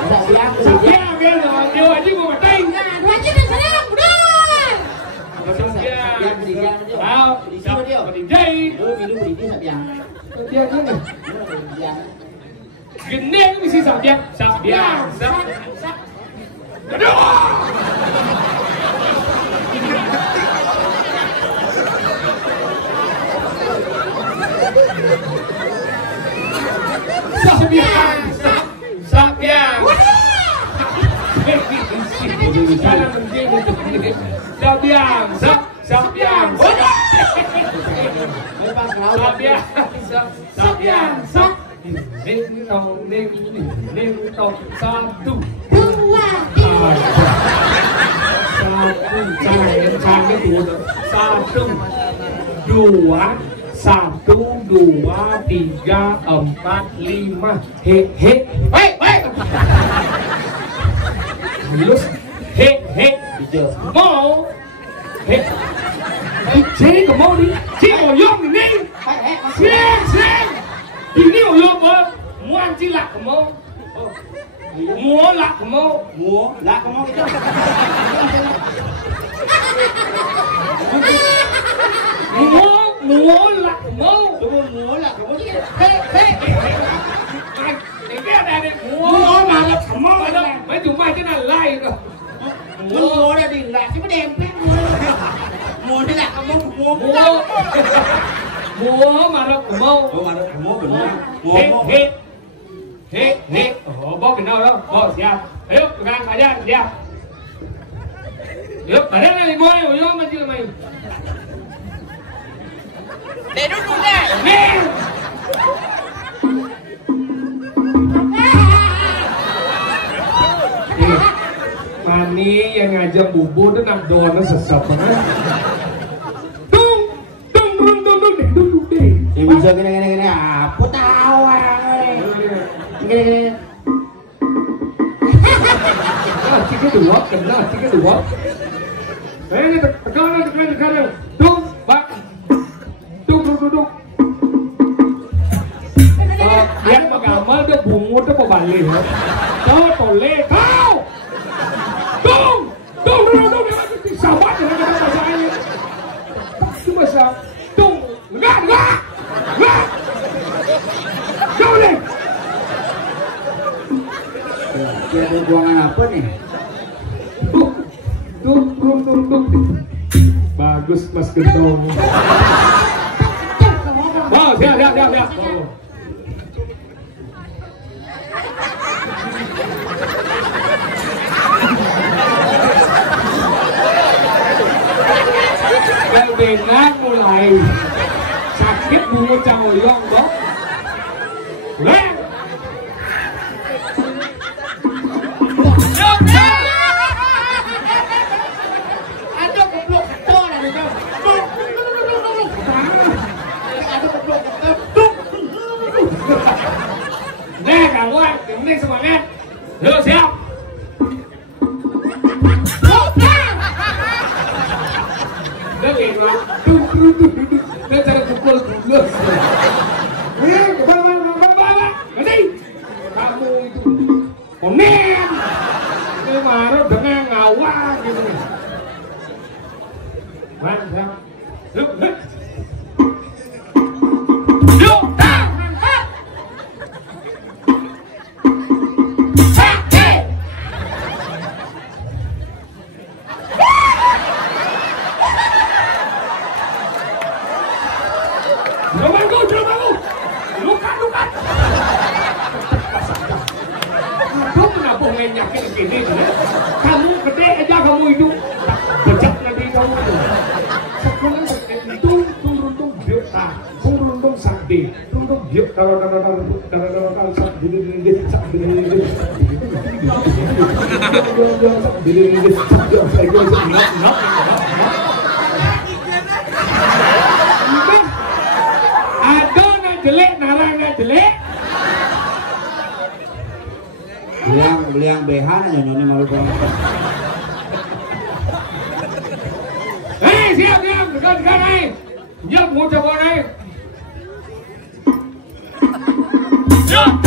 sắp biang bây giờ đều hoài chứ mà tay Dua chứ đừng phải làm đâu Wow, dây gede kan mesti sabiang aduh sabiang satu Dua satu dua tiga empat lima he halus he mau he chế của mau đi chế của yong đi xem ini của yong ơi muan chỉ lạc của mau múa lạc của mau itu múa lạc của mau múa là kamu cái này múa mà là của mau mấy tụi mày thế này like rồi múa là đình là chứ có đem phép múa thế là kamu múa mà là của mau he bó cái nào đâu bó siap ayo pegang aja siap yuk ada lagi gue yuk maju main Để duduk deh. nih Mani yang ngajak bubu itu nak doa nó sesep banget tung duduk deh ya bisa gini apa tahu gini cái đùa kena cái đùa ini tekan tung bak tung dia magamal dia bungut dia pabalik kau tole kau tung dia sahabat dengan bahasa ini itu bahasa tung enggak kau deh kira buangan apa nih bagus Mas Gendong wow siap benar mulai sakit bungut cawoyong dong kawan, yang penting semangat. Yuk siap. Udah gila. Dia cara pukul dulu. Nanti kamu itu komen. Ini marah dengan Mantap. Yuk. Kamu gede aja kamu hidup bejak nanti kamu sekolah itu turun biok turun sakti turun biok kalau sakti ada nak jelek narang nak jelek beliang BH nanya nyoni malu banget. Siap dekat naik. Siap mau coba naik. Siap.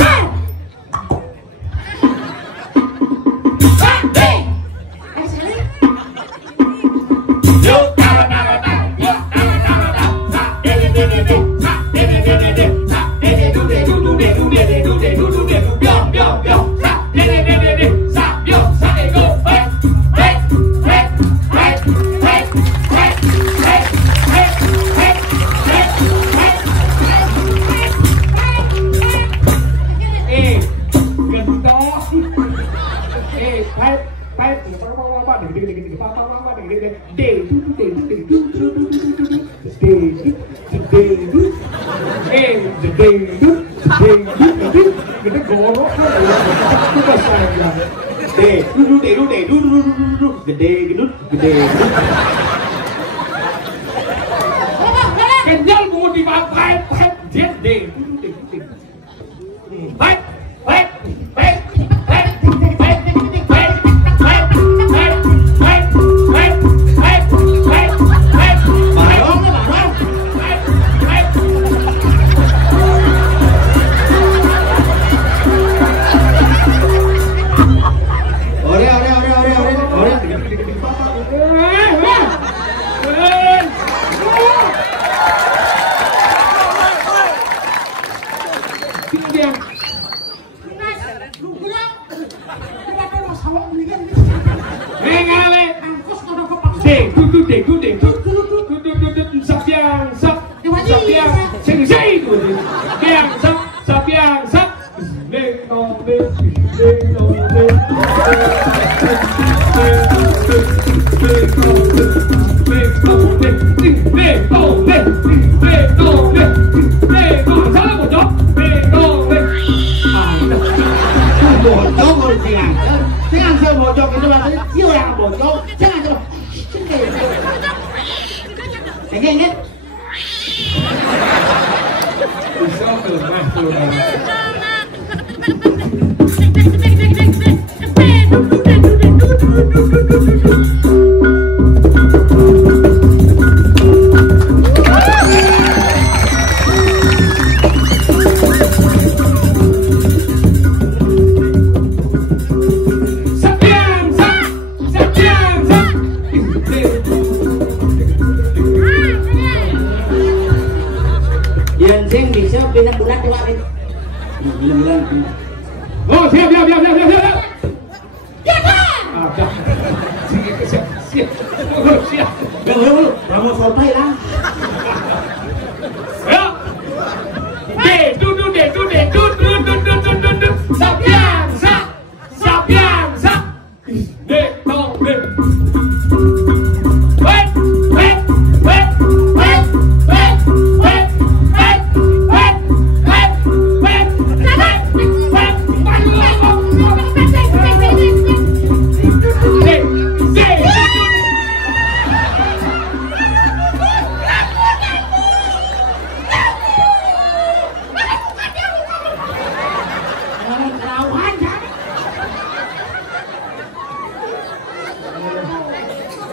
Kenyal mau dipakai dia Oh, siap. Siap. Kamu selesai lah.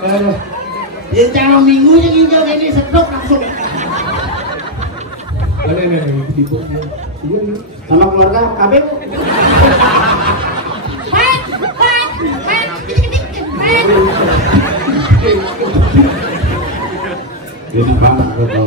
Ayo. Dia calon minggunya juga ini sedok langsung. Sama keluarga KB. Jadi banget betul.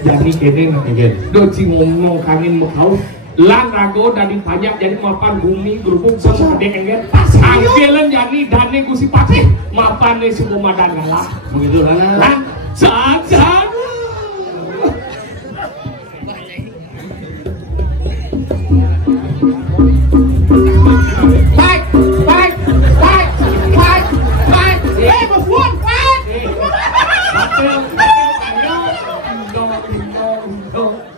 Jadi kene Oke. do ngomong kangin mau lan rago dari banyak jadi mapan bumi gerubung sama gede engger anggelan jadi dane Gusti Patih mapan nih suku madan ngalah Begitu lah. lan sajan baik Bos Won, baik.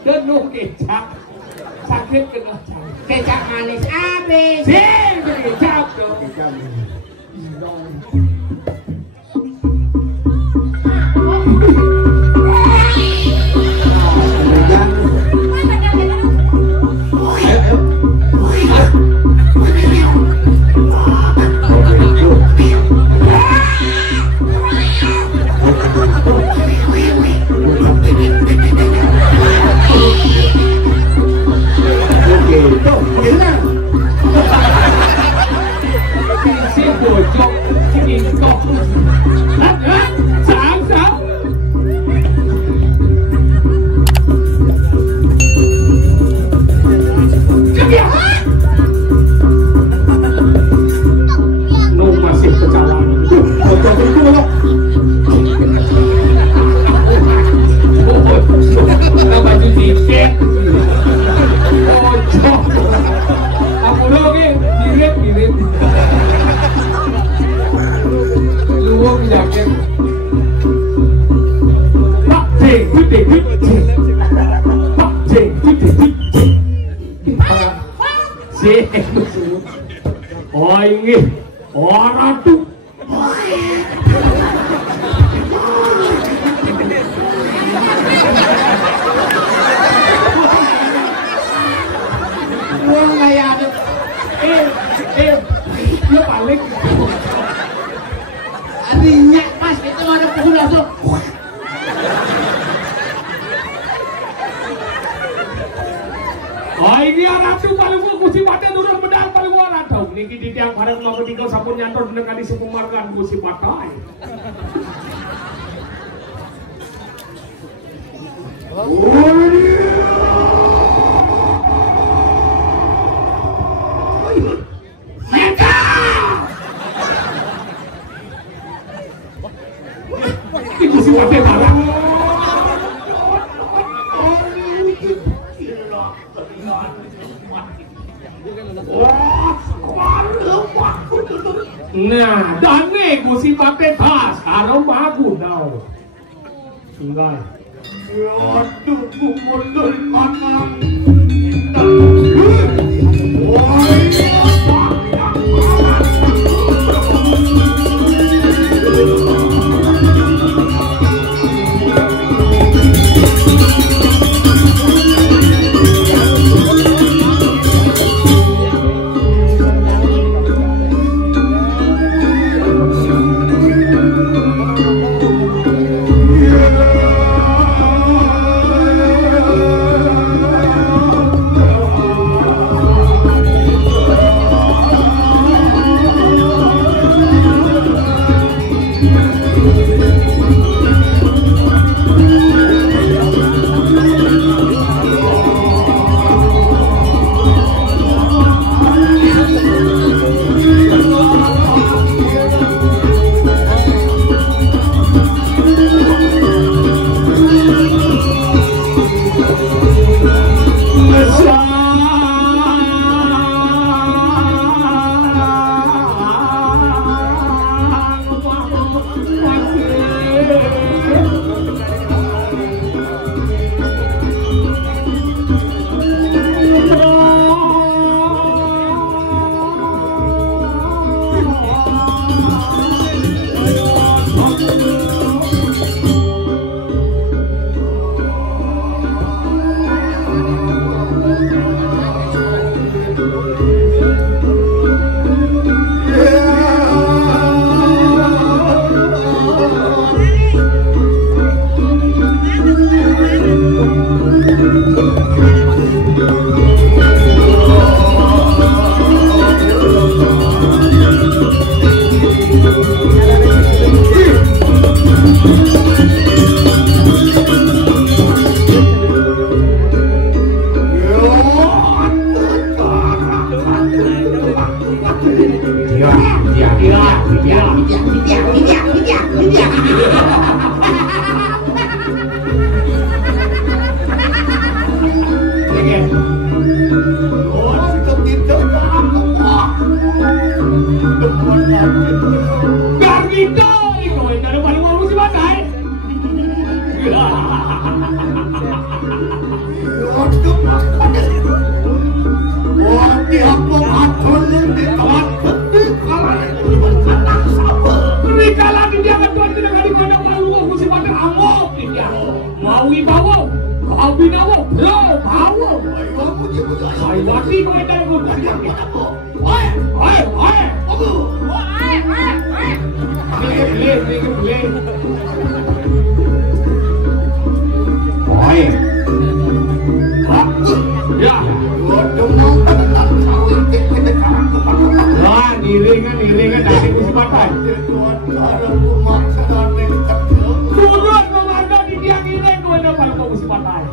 dan nu kecap sakit kena Kecap manis habis. kecap dong si bojok itu sang nu masih pecalang bojok itu loh nah baju tiket bojok aku lagi mirip luang jaket pak jeng oh ini orang tuh Uang kayak ada. dia balik Adinya pas itu ada pukul langsung. oh ini orang tuh paling Gusti Patih udah medal paling orang tahu niki di tiang bareng nomor 3 sampun nyantor dengan di sepumargan Gusti Patih Ibu si Patih barang nah dane Gusti Patih tas karo bagus tau tinggal Waduh, mundur kanan. Iringan dari musim patai. Turun memandu di tiang iring gue dapat ke musim patai.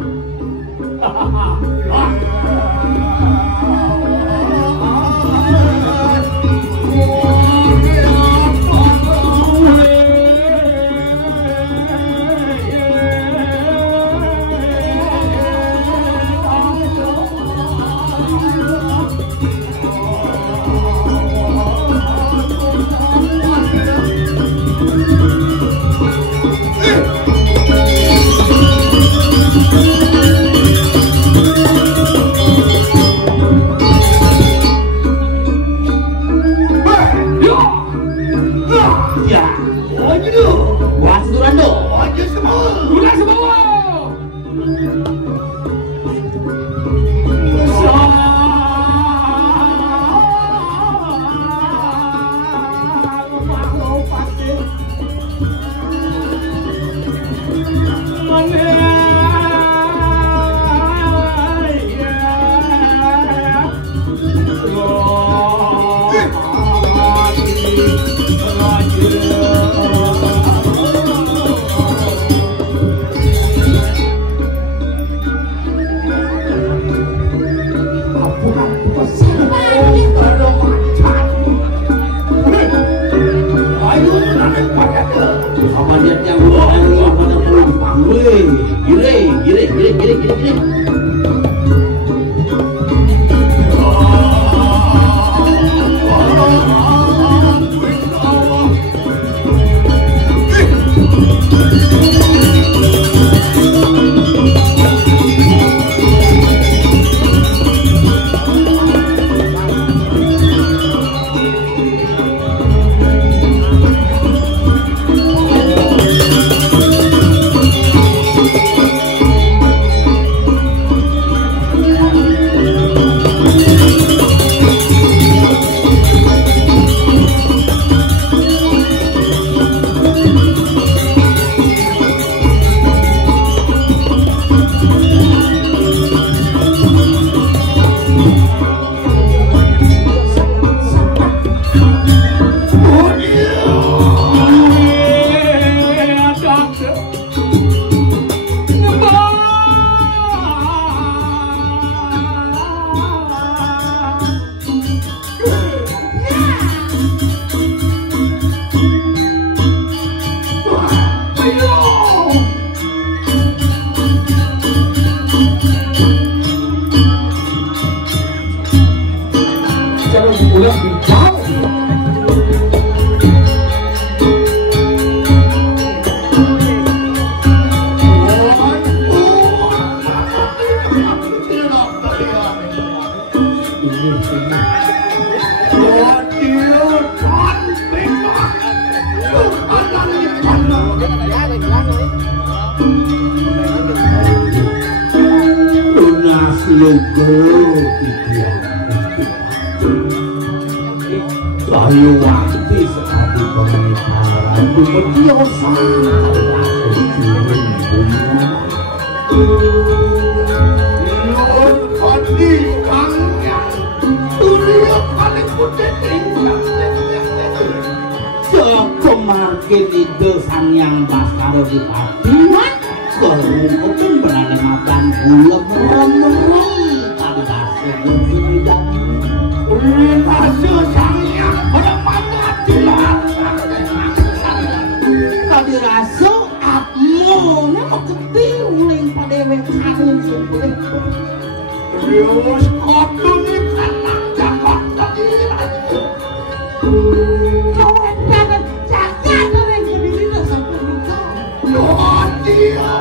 Dia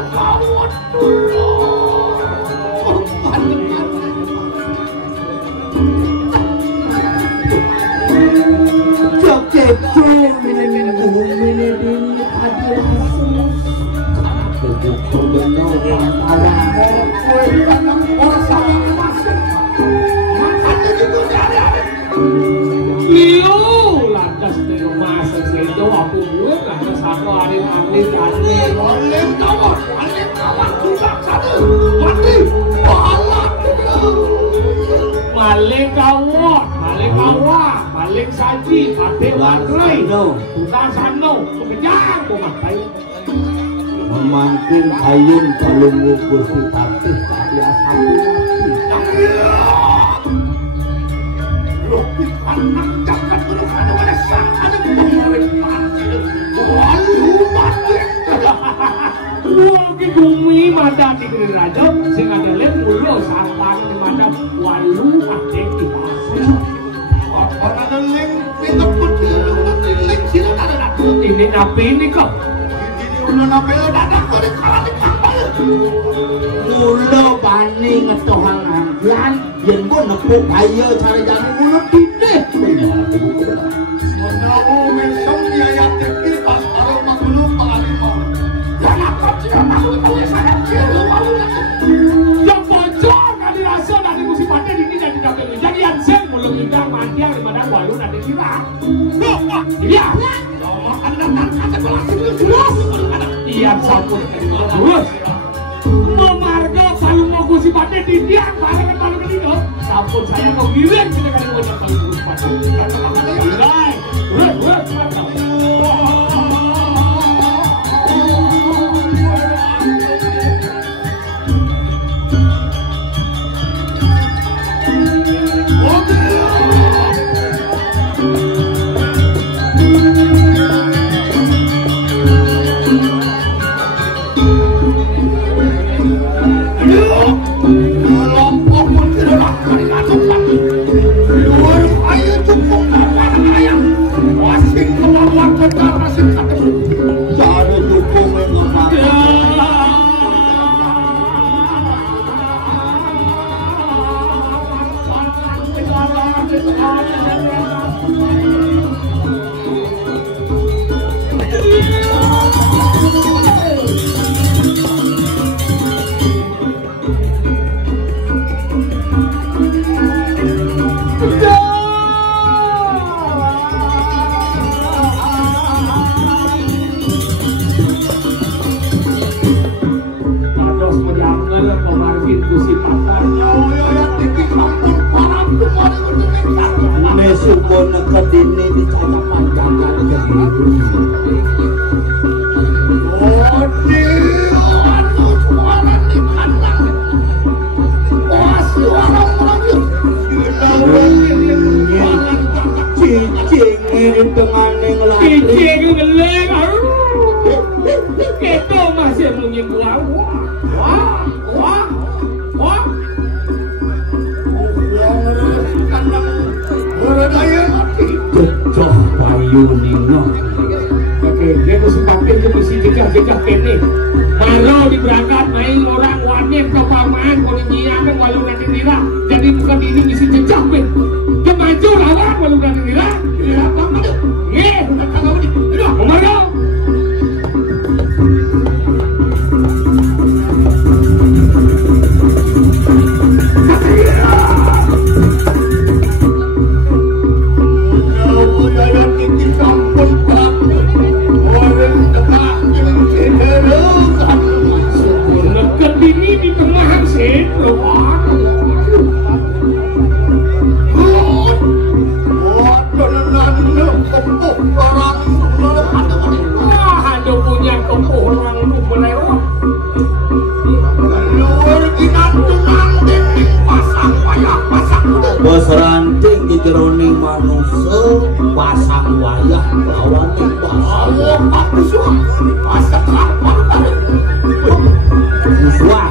Balik saji, ate warnai, tukang sano, kenyang, kumatai. Memancing ayun palunggu kursi patih biasa. Lopi anak jangan berukana pada saat ada pengawet mati. Walu mati. Wah, ki bumi mata di raja, sing ada lemulo sampang di mana walu mati di pasir. Orang ada leng, kita putih, leng sila ada. Ini apa ini kok? Ulo na pelo dadak ko rin kalat kapal. Ulo bani ngetohan angkian, yen ko nepuk ayo cari jalan ulo dide. Mana mesong dia yang tekil pas karo makulu pangalima. Jangan kau tidak tahu tahu saya kira malu nak. Yang bocor kali rasa dari musim panen ini dan tidak perlu. Jadi yang sen belum kita mati yang dimana walu nanti kita. Iya. Iya sampun terus memarga paling mau gusi panen di dia paling itu sampun saya mau giring kita kan mau dapat gusi panen Mesukon kedini dicacak panjang cicing tengane ngelatih cicing ngeleng kita masih menyimbang wah jejak bayu nino oke dia kesempatan itu mesti jejak kene kalau diberangkat main orang wanit ke paman kalau nyiapkan walau nanti nira jadi bukan ini mesti jejak ben dia maju lawan walau nanti nira nira apa nih bukan kagak ini udah kemana bos ranting di jeroning manusia pasang wayah lawan Allah pasang pasang apa musuh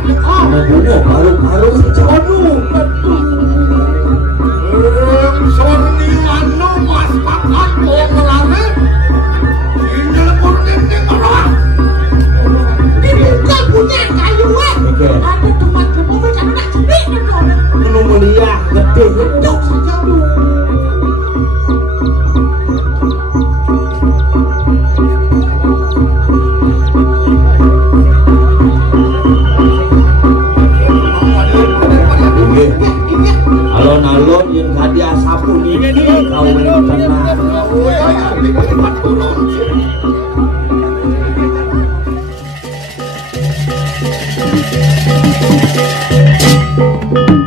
membunuh baru si jodoh sorni anu mas pakai melare ini pun ini orang ini bukan Thank you.